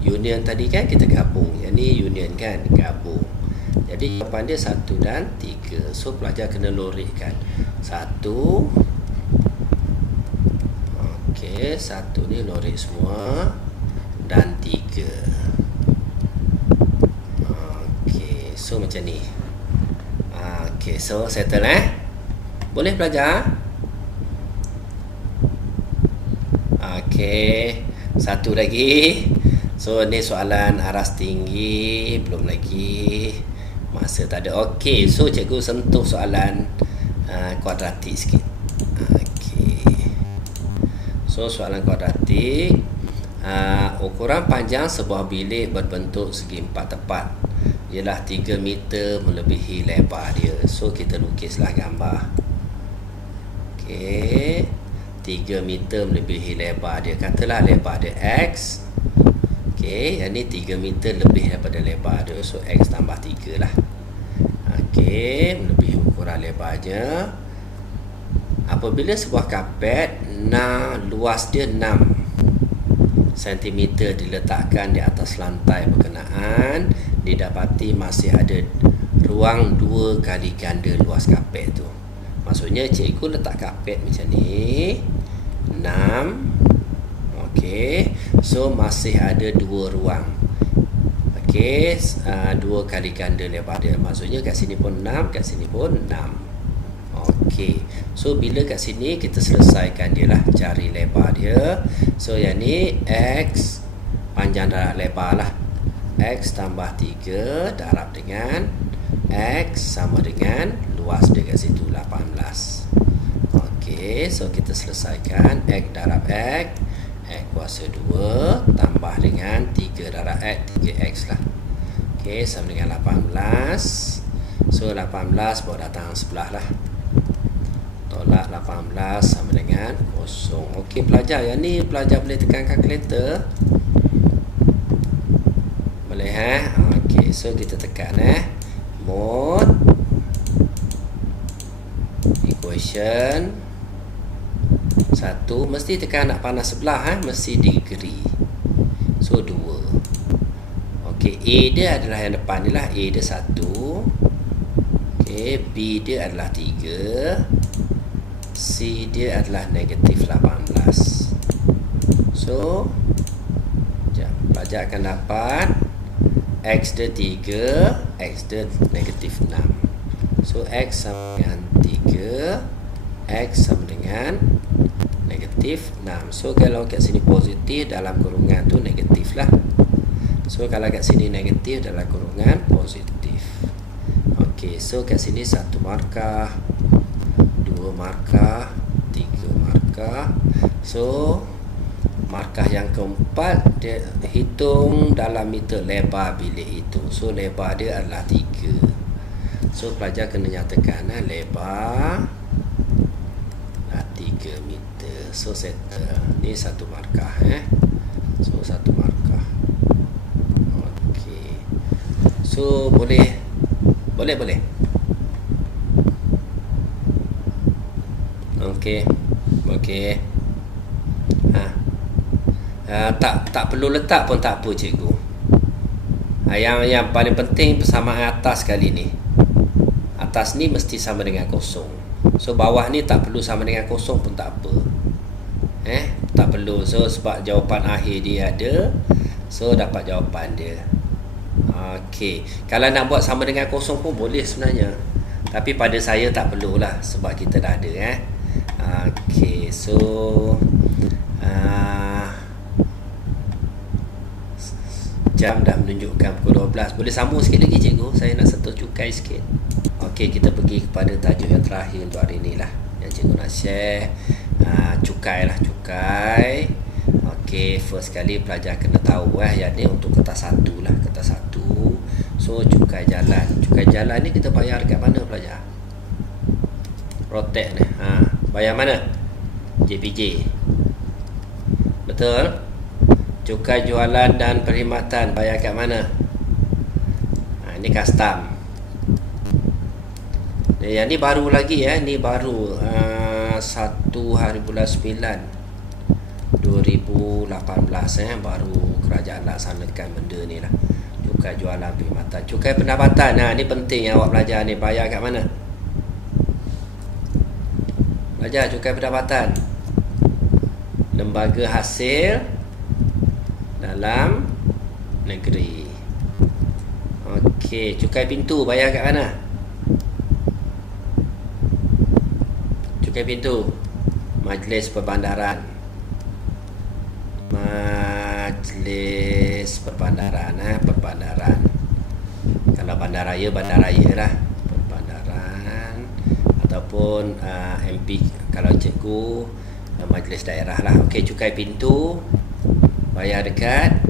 union tadi kan kita gabung. Yang ni union kan, gabung. Jadi jawapan dia 1 dan 3. So pelajar kena lorekkan 1. Okey, 1 ni lorek semua. Dan 3. Okey, so macam ni. Okey, so settle Boleh pelajar? Okey, satu lagi. So ni soalan aras tinggi, belum lagi, masa tak ada. Okey, so cikgu sentuh soalan kuadratik sikit. Okey, so soalan kuadratik, Ukuran panjang sebuah bilik berbentuk segi empat tepat ialah 3 meter melebihi lebar dia. So kita lukislah gambar. Okey, 3 meter melebihi lebar dia. Katalah lebar dia X. Okey, yang ni 3 meter lebih daripada lebar dia. So X tambah 3 lah. Okey, melebihi ukuran lebarnya. Apabila sebuah kapet luas dia 6 cm diletakkan di atas lantai berkenaan, didapati masih ada ruang 2 kali ganda luas kapet tu. Maksudnya cikgu letak kapet macam ni 6. Okey, so masih ada 2 ruang. Okey, 2 kali ganda lebar dia. Maksudnya kat sini pun 6, kat sini pun 6. Okey, so bila kat sini kita selesaikan dia lah, cari lebar dia. So yang ni X panjang darab lebar lah. X tambah 3 darab dengan X sama dengan luas dia kat situ 18. Okey, so kita selesaikan X darab X, X kuasa 2 tambah dengan 3 darab X, 3X lah. Okey, sama dengan 18. So 18 bawa datang sebelah lah. Tolak 18 sama dengan 0. Okey pelajar, yang ni pelajar boleh tekan kalkulator. Boleh Okey, so kita tekan mod equation 1, mesti tekan nak panas sebelah mesti degree. So 2. Okey, A dia adalah yang depan ni lah, A dia 1. Okey, B dia adalah 3, C dia adalah negatif 18. So pelajar akan dapat X dia 3, X dia negatif 6. So X sama dengan 3, X sama dengan negatif 6. So kalau kat sini positif, dalam kurungan tu negatif lah. So kalau kat sini negatif, dalam kurungan positif. Okey, so kat sini 1 markah, 2 markah, 3 markah. So markah yang keempat dia hitung dalam meter lebar bilik itu. So lebar dia adalah 3. So pelajar kena nyatakan lebar 3 meter. So settle. Ni 1 markah So 1 markah. Okey. So boleh. Okey. Tak perlu letak pun tak apa cikgu. Yang paling penting persamaan atas kali ni. Atas ni mesti sama dengan 0. So bawah ni tak perlu sama dengan 0 pun tak apa. Tak perlu. So sebab jawapan akhir dia ada, so dapat jawapan dia. Okey. Kalau nak buat sama dengan 0 pun boleh sebenarnya. Tapi pada saya tak perlulah sebab kita dah ada Okey, so jam dah menunjukkan pukul 12. Boleh sambung sikit lagi cikgu? Saya nak sentuh cukai sikit. Okey, kita pergi kepada tajuk yang terakhir untuk hari ni lah, yang cikgu nak share. Cukai lah, cukai. Okey, first kali pelajar kena tahu yang ni untuk kertas 1 lah, kertas 1. So cukai jalan. Cukai jalan ni kita bayar dekat mana pelajar? Rotek ni. Bayar mana? JPJ. Betul? Cukai jualan dan perkhidmatan bayar kat mana? Ini custom. Yang ni baru lagi ni baru 1 hari bulan 9 2018 baru kerajaan laksanakan benda ni lah. Cukai jualan perkhidmatan. Cukai pendapatan. Ni penting awak belajar ni. Bayar kat mana? Belajar cukai pendapatan. Lembaga hasil dalam negeri. Okey, cukai pintu bayar kat mana? Cukai pintu Majlis Perbandaran. Majlis Perbandaran. Perbandaran. Kalau bandaraya, bandaraya lah. Perbandaran. Ataupun MP kalau cikgu Majlis Daerah lah. Okey, cukai pintu bayar dekat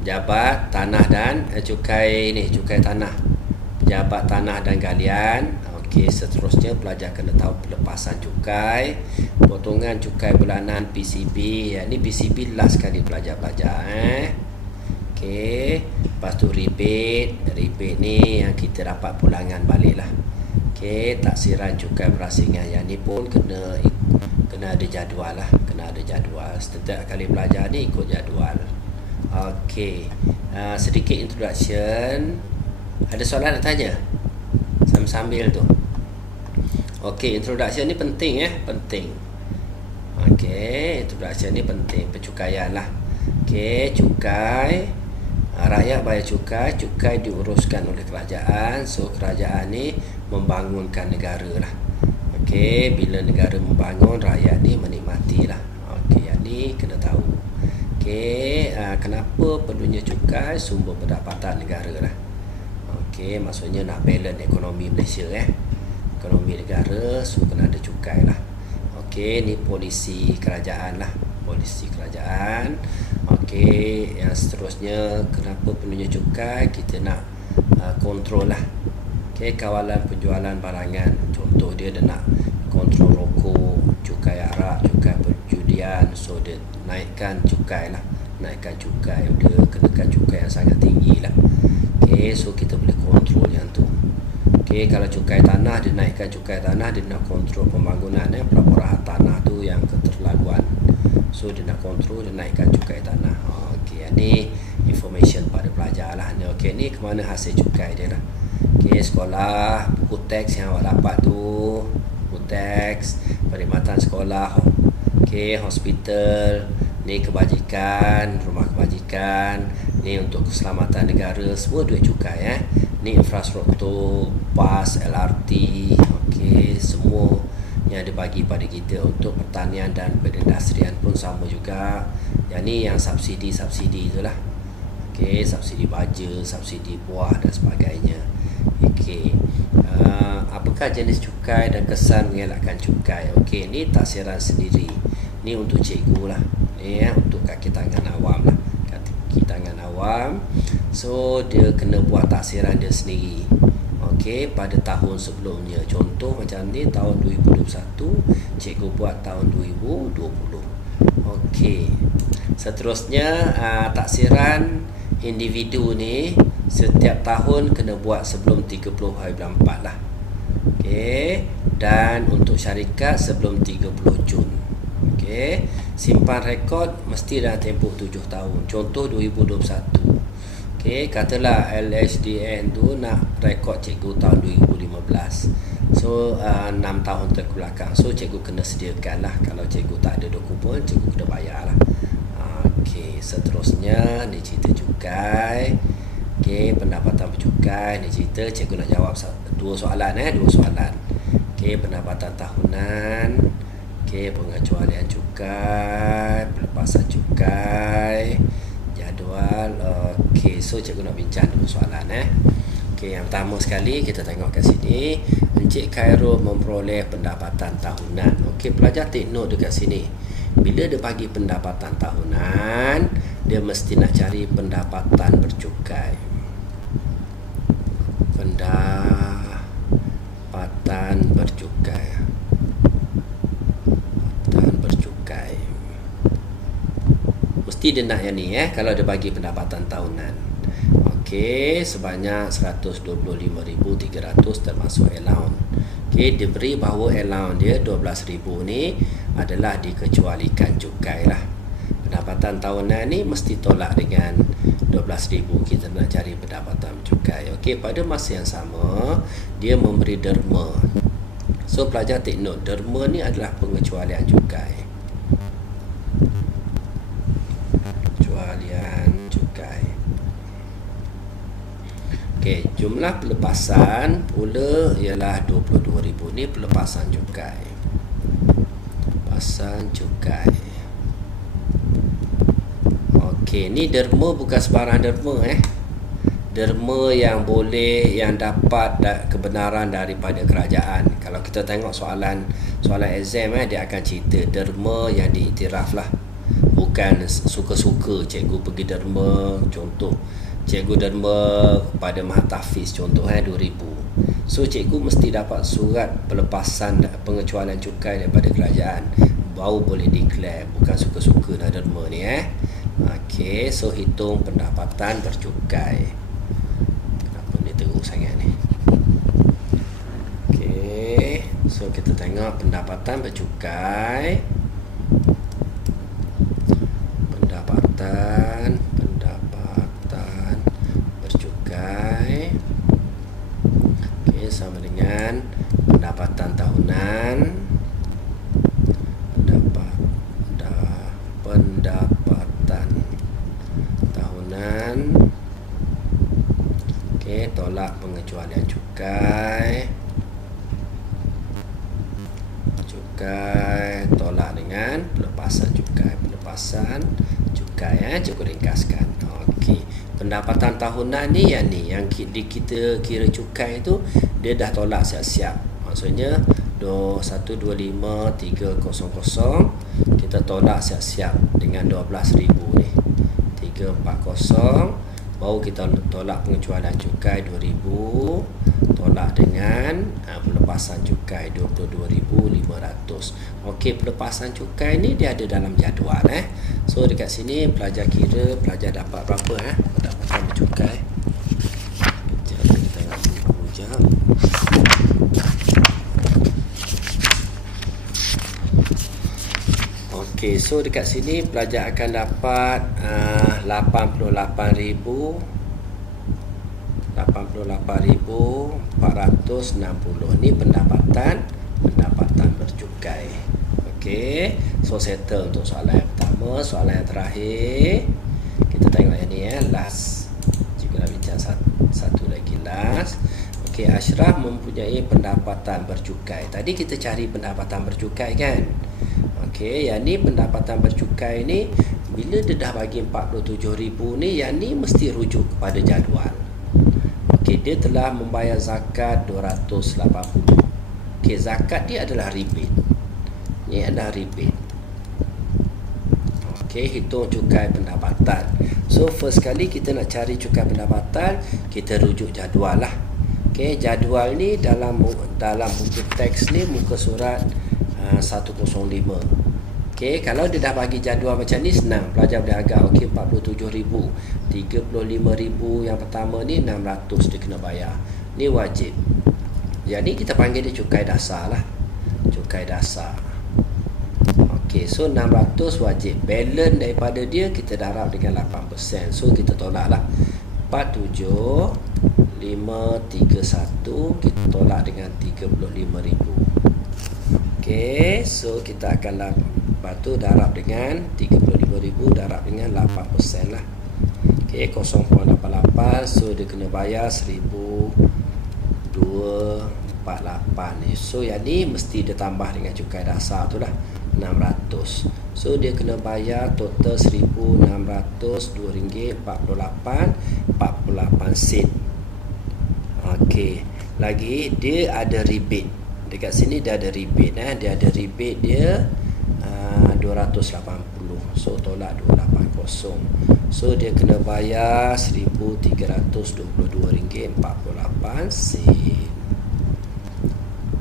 Pejabat Tanah dan Cukai Tanah, Pejabat Tanah dan Galian. Okey, seterusnya pelajar kena tahu pelepasan cukai, potongan cukai bulanan PCB. Yang ni PCB last kali pelajar Okey, lepas tu rebate ni yang kita dapat pulangan balik lah. Okey, taksiran cukai berasingan, yang ni pun kena ada jadual lah, setiap kali belajar ni ikut jadual. Okey, sedikit introduction. Ada soalan nak tanya? Sambil tu. Okey, introduction ni penting penting. Okey, introduction ni penting, pencukaian lah. Okey, cukai, rakyat bayar cukai diuruskan oleh kerajaan. So kerajaan ni membangunkan negara lah. Okey, bila negara membangun, rakyat ni menikmati lah. Okey, yang ni kena tahu. Okey, kenapa perlunya cukai? Sumber pendapatan negara lah. Okey, maksudnya nak balance ekonomi Malaysia ekonomi negara, so kena ada cukai lah. Okey, ni polisi kerajaan lah, Okey, yang seterusnya, kenapa perlunya cukai? Kita nak kontrol lah. Okey, kawalan penjualan barangan. Contoh dia nak kontrol rokok, cukai arak, cukai perjudian. So dia naikkan cukai lah, dia kenakan cukai yang sangat tinggi lah. Okey, so kita boleh kontrol yang tu. Okey, kalau cukai tanah, dia naikkan cukai tanah, dia nak kontrol pembangunan pelaburan tanah tu yang keterlaluan. So dia nak kontrol, dia naikkan cukai tanah. Okey, ni information pada pelajar lah. Okey, ni ke mana hasil cukai dia lah. Okey, sekolah, buku teks yang awak dapat tu, buku teks, perkhidmatan sekolah. Okey, hospital, ni kebajikan, rumah kebajikan, ni untuk keselamatan negara, semua duit cukai Ni infrastruktur, bas, LRT, okey, semua yang dibagi pada kita. Untuk pertanian dan perindustrian pun sama juga. Yang ni yang subsidi itulah. Okey, subsidi baja, subsidi buah dan sebagainya. Okey, apakah jenis cukai dan kesan mengelakkan cukai? Okey, ni taksiran sendiri. Ni untuk cikgu lah. Ni untuk kaki tangan awam lah. Kaki tangan awam. So dia kena buat taksiran dia sendiri. Okey, pada tahun sebelumnya. Contoh macam ni, tahun 2021, cikgu buat tahun 2020. Okey, seterusnya taksiran individu ni setiap tahun kena buat sebelum 30 hari bulan 4 lah. Okey, dan untuk syarikat sebelum 30 Jun. Okey, simpan rekod mesti dalam tempoh 7 tahun. Contoh 2021. Okey, katalah LHDN tu nak rekod cikgu tahun 2015. So 6 tahun terbelakang. So cikgu kena sediakan lah. Kalau cikgu tak ada dokumen, cikgu kena bayar lah. Okey, seterusnya ni cerita cukai. Okey, pendapatan bercukai. Ni cerita cikgu nak jawab dua soalan. Okey, pendapatan tahunan. Okey, pengecualian cukai, pelepasan cukai, jadual. Okey, so cikgu nak bincang dua soalan Okey, yang pertama sekali kita tengok kat sini. Encik Khairul memperoleh pendapatan tahunan. Okey, pelajar take note dekat sini. Bila dia bagi pendapatan tahunan, dia mesti nak cari pendapatan bercukai. Pendapatan bercukai. Mesti dia nak yang ni kalau dia bagi pendapatan tahunan. Okey, sebanyak 125,300 termasuk allowance. Okey, dia beri bahawa allowance dia 12,000 ni adalah dikecualikan cukai lah. Pendapatan tahunan ni mesti tolak dengan 12,000. Kita nak cari pendapatan cukai. Okey, pada masa yang sama dia memberi derma. So pelajar take note, derma ni adalah pengecualian cukai. Okey, jumlah pelepasan pula ialah 22,000. Ni pelepasan cukai. Okey, ni derma bukan sembarang derma Derma yang boleh, yang dapat kebenaran daripada kerajaan. Kalau kita tengok soalan exam dia akan cerita derma yang diiktiraf lah. bukan suka-suka cikgu pergi derma. Contoh cikgu derma pada Mahatahfiz contoh 2000. So cikgu mesti dapat surat pelepasan pengecualian cukai daripada kerajaan baru boleh declare, bukan suka-suka nak derma ni Okey, so hitung pendapatan bercukai. Kenapa ni teruk sangat ni? Okey, so kita tengok pendapatan bercukai. Pendapatan bercukai. Okey, sama dengan pendapatan tahunan. Pendapatan tahunan. Okey, tolak pengecualian cukai. Tolak dengan pelepasan cukai. Cikgu ringkaskan. Okey, pendapatan tahunan ni yang kita kira cukai tu dia dah tolak siap-siap. Maksudnya 125,300 kita tolak siap-siap dengan 12,000 ni. 340 baru kita tolak pengecualian cukai 2,000, tolak dengan pelepasan cukai 22,500. Okey, pelepasan cukai ni dia ada dalam jadual So dekat sini pelajar kira pelajar dapat berapa pendapatan bercukai. Sekejap kita tengok dulu jap. Okey, so dekat sini pelajar akan dapat 88,460 ni pendapatan bercukai. Okey, so settle untuk soalan yang pertama. Soalan yang terakhir kita tengok yang ni last. Cikgu nak bincang satu lagi last. Okey, Ashraf mempunyai pendapatan bercukai. Tadi kita cari pendapatan bercukai kan. Okey, yang ni pendapatan bercukai ni bila dia dah bagi 47,000 ni, yang ni mesti rujuk kepada jadual. Okey, dia telah membayar zakat 280. Okey, zakat dia adalah rebate. Ni adalah rebate. Okey, hitung cukai pendapatan. So first kali kita nak cari cukai pendapatan, kita rujuk jadual lah. Okey, jadual ni dalam buku teks ni muka surat 105. Okey, kalau dia dah bagi jadual macam ni senang, pelajar boleh agak. Okey, 47,000, 35,000 yang pertama ni 600 dia kena bayar. Ni wajib. Yang ni kita panggil dia cukai dasar lah. Cukai dasar. Okey, so 600 wajib. Balance daripada dia kita darab dengan 8%. So kita tolak lah. 47,531 kita tolak dengan 35,000. Okey, so kita akan darab dengan 35,000 darab dengan 8% lah. Okey, 0.88. So dia kena bayar 1,248 ni. So yang ni mesti dia tambah dengan cukai dasar tu lah, 600. So dia kena bayar total RM1,602.48 Okey, lagi dia ada rebate. Dekat sini dia ada rebate dia ada rebate dia 280. So tolak 280. So dia kena bayar RM1,322.48.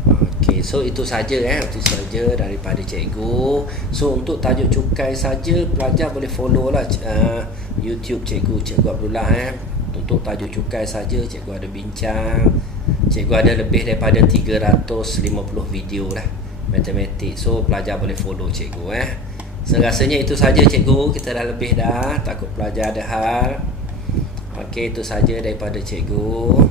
Okey, so itu saja itu saja daripada cikgu. So untuk tajuk cukai saja pelajar boleh follow lah YouTube Cikgu Abdullah Untuk tajuk cukai saja cikgu ada bincang. Cikgu ada lebih daripada 350 video lah matematik. So pelajar boleh follow cikgu So rasanya itu saja cikgu. Kita dah lebih dah. Takut pelajar ada hal. Okey, itu saja daripada cikgu.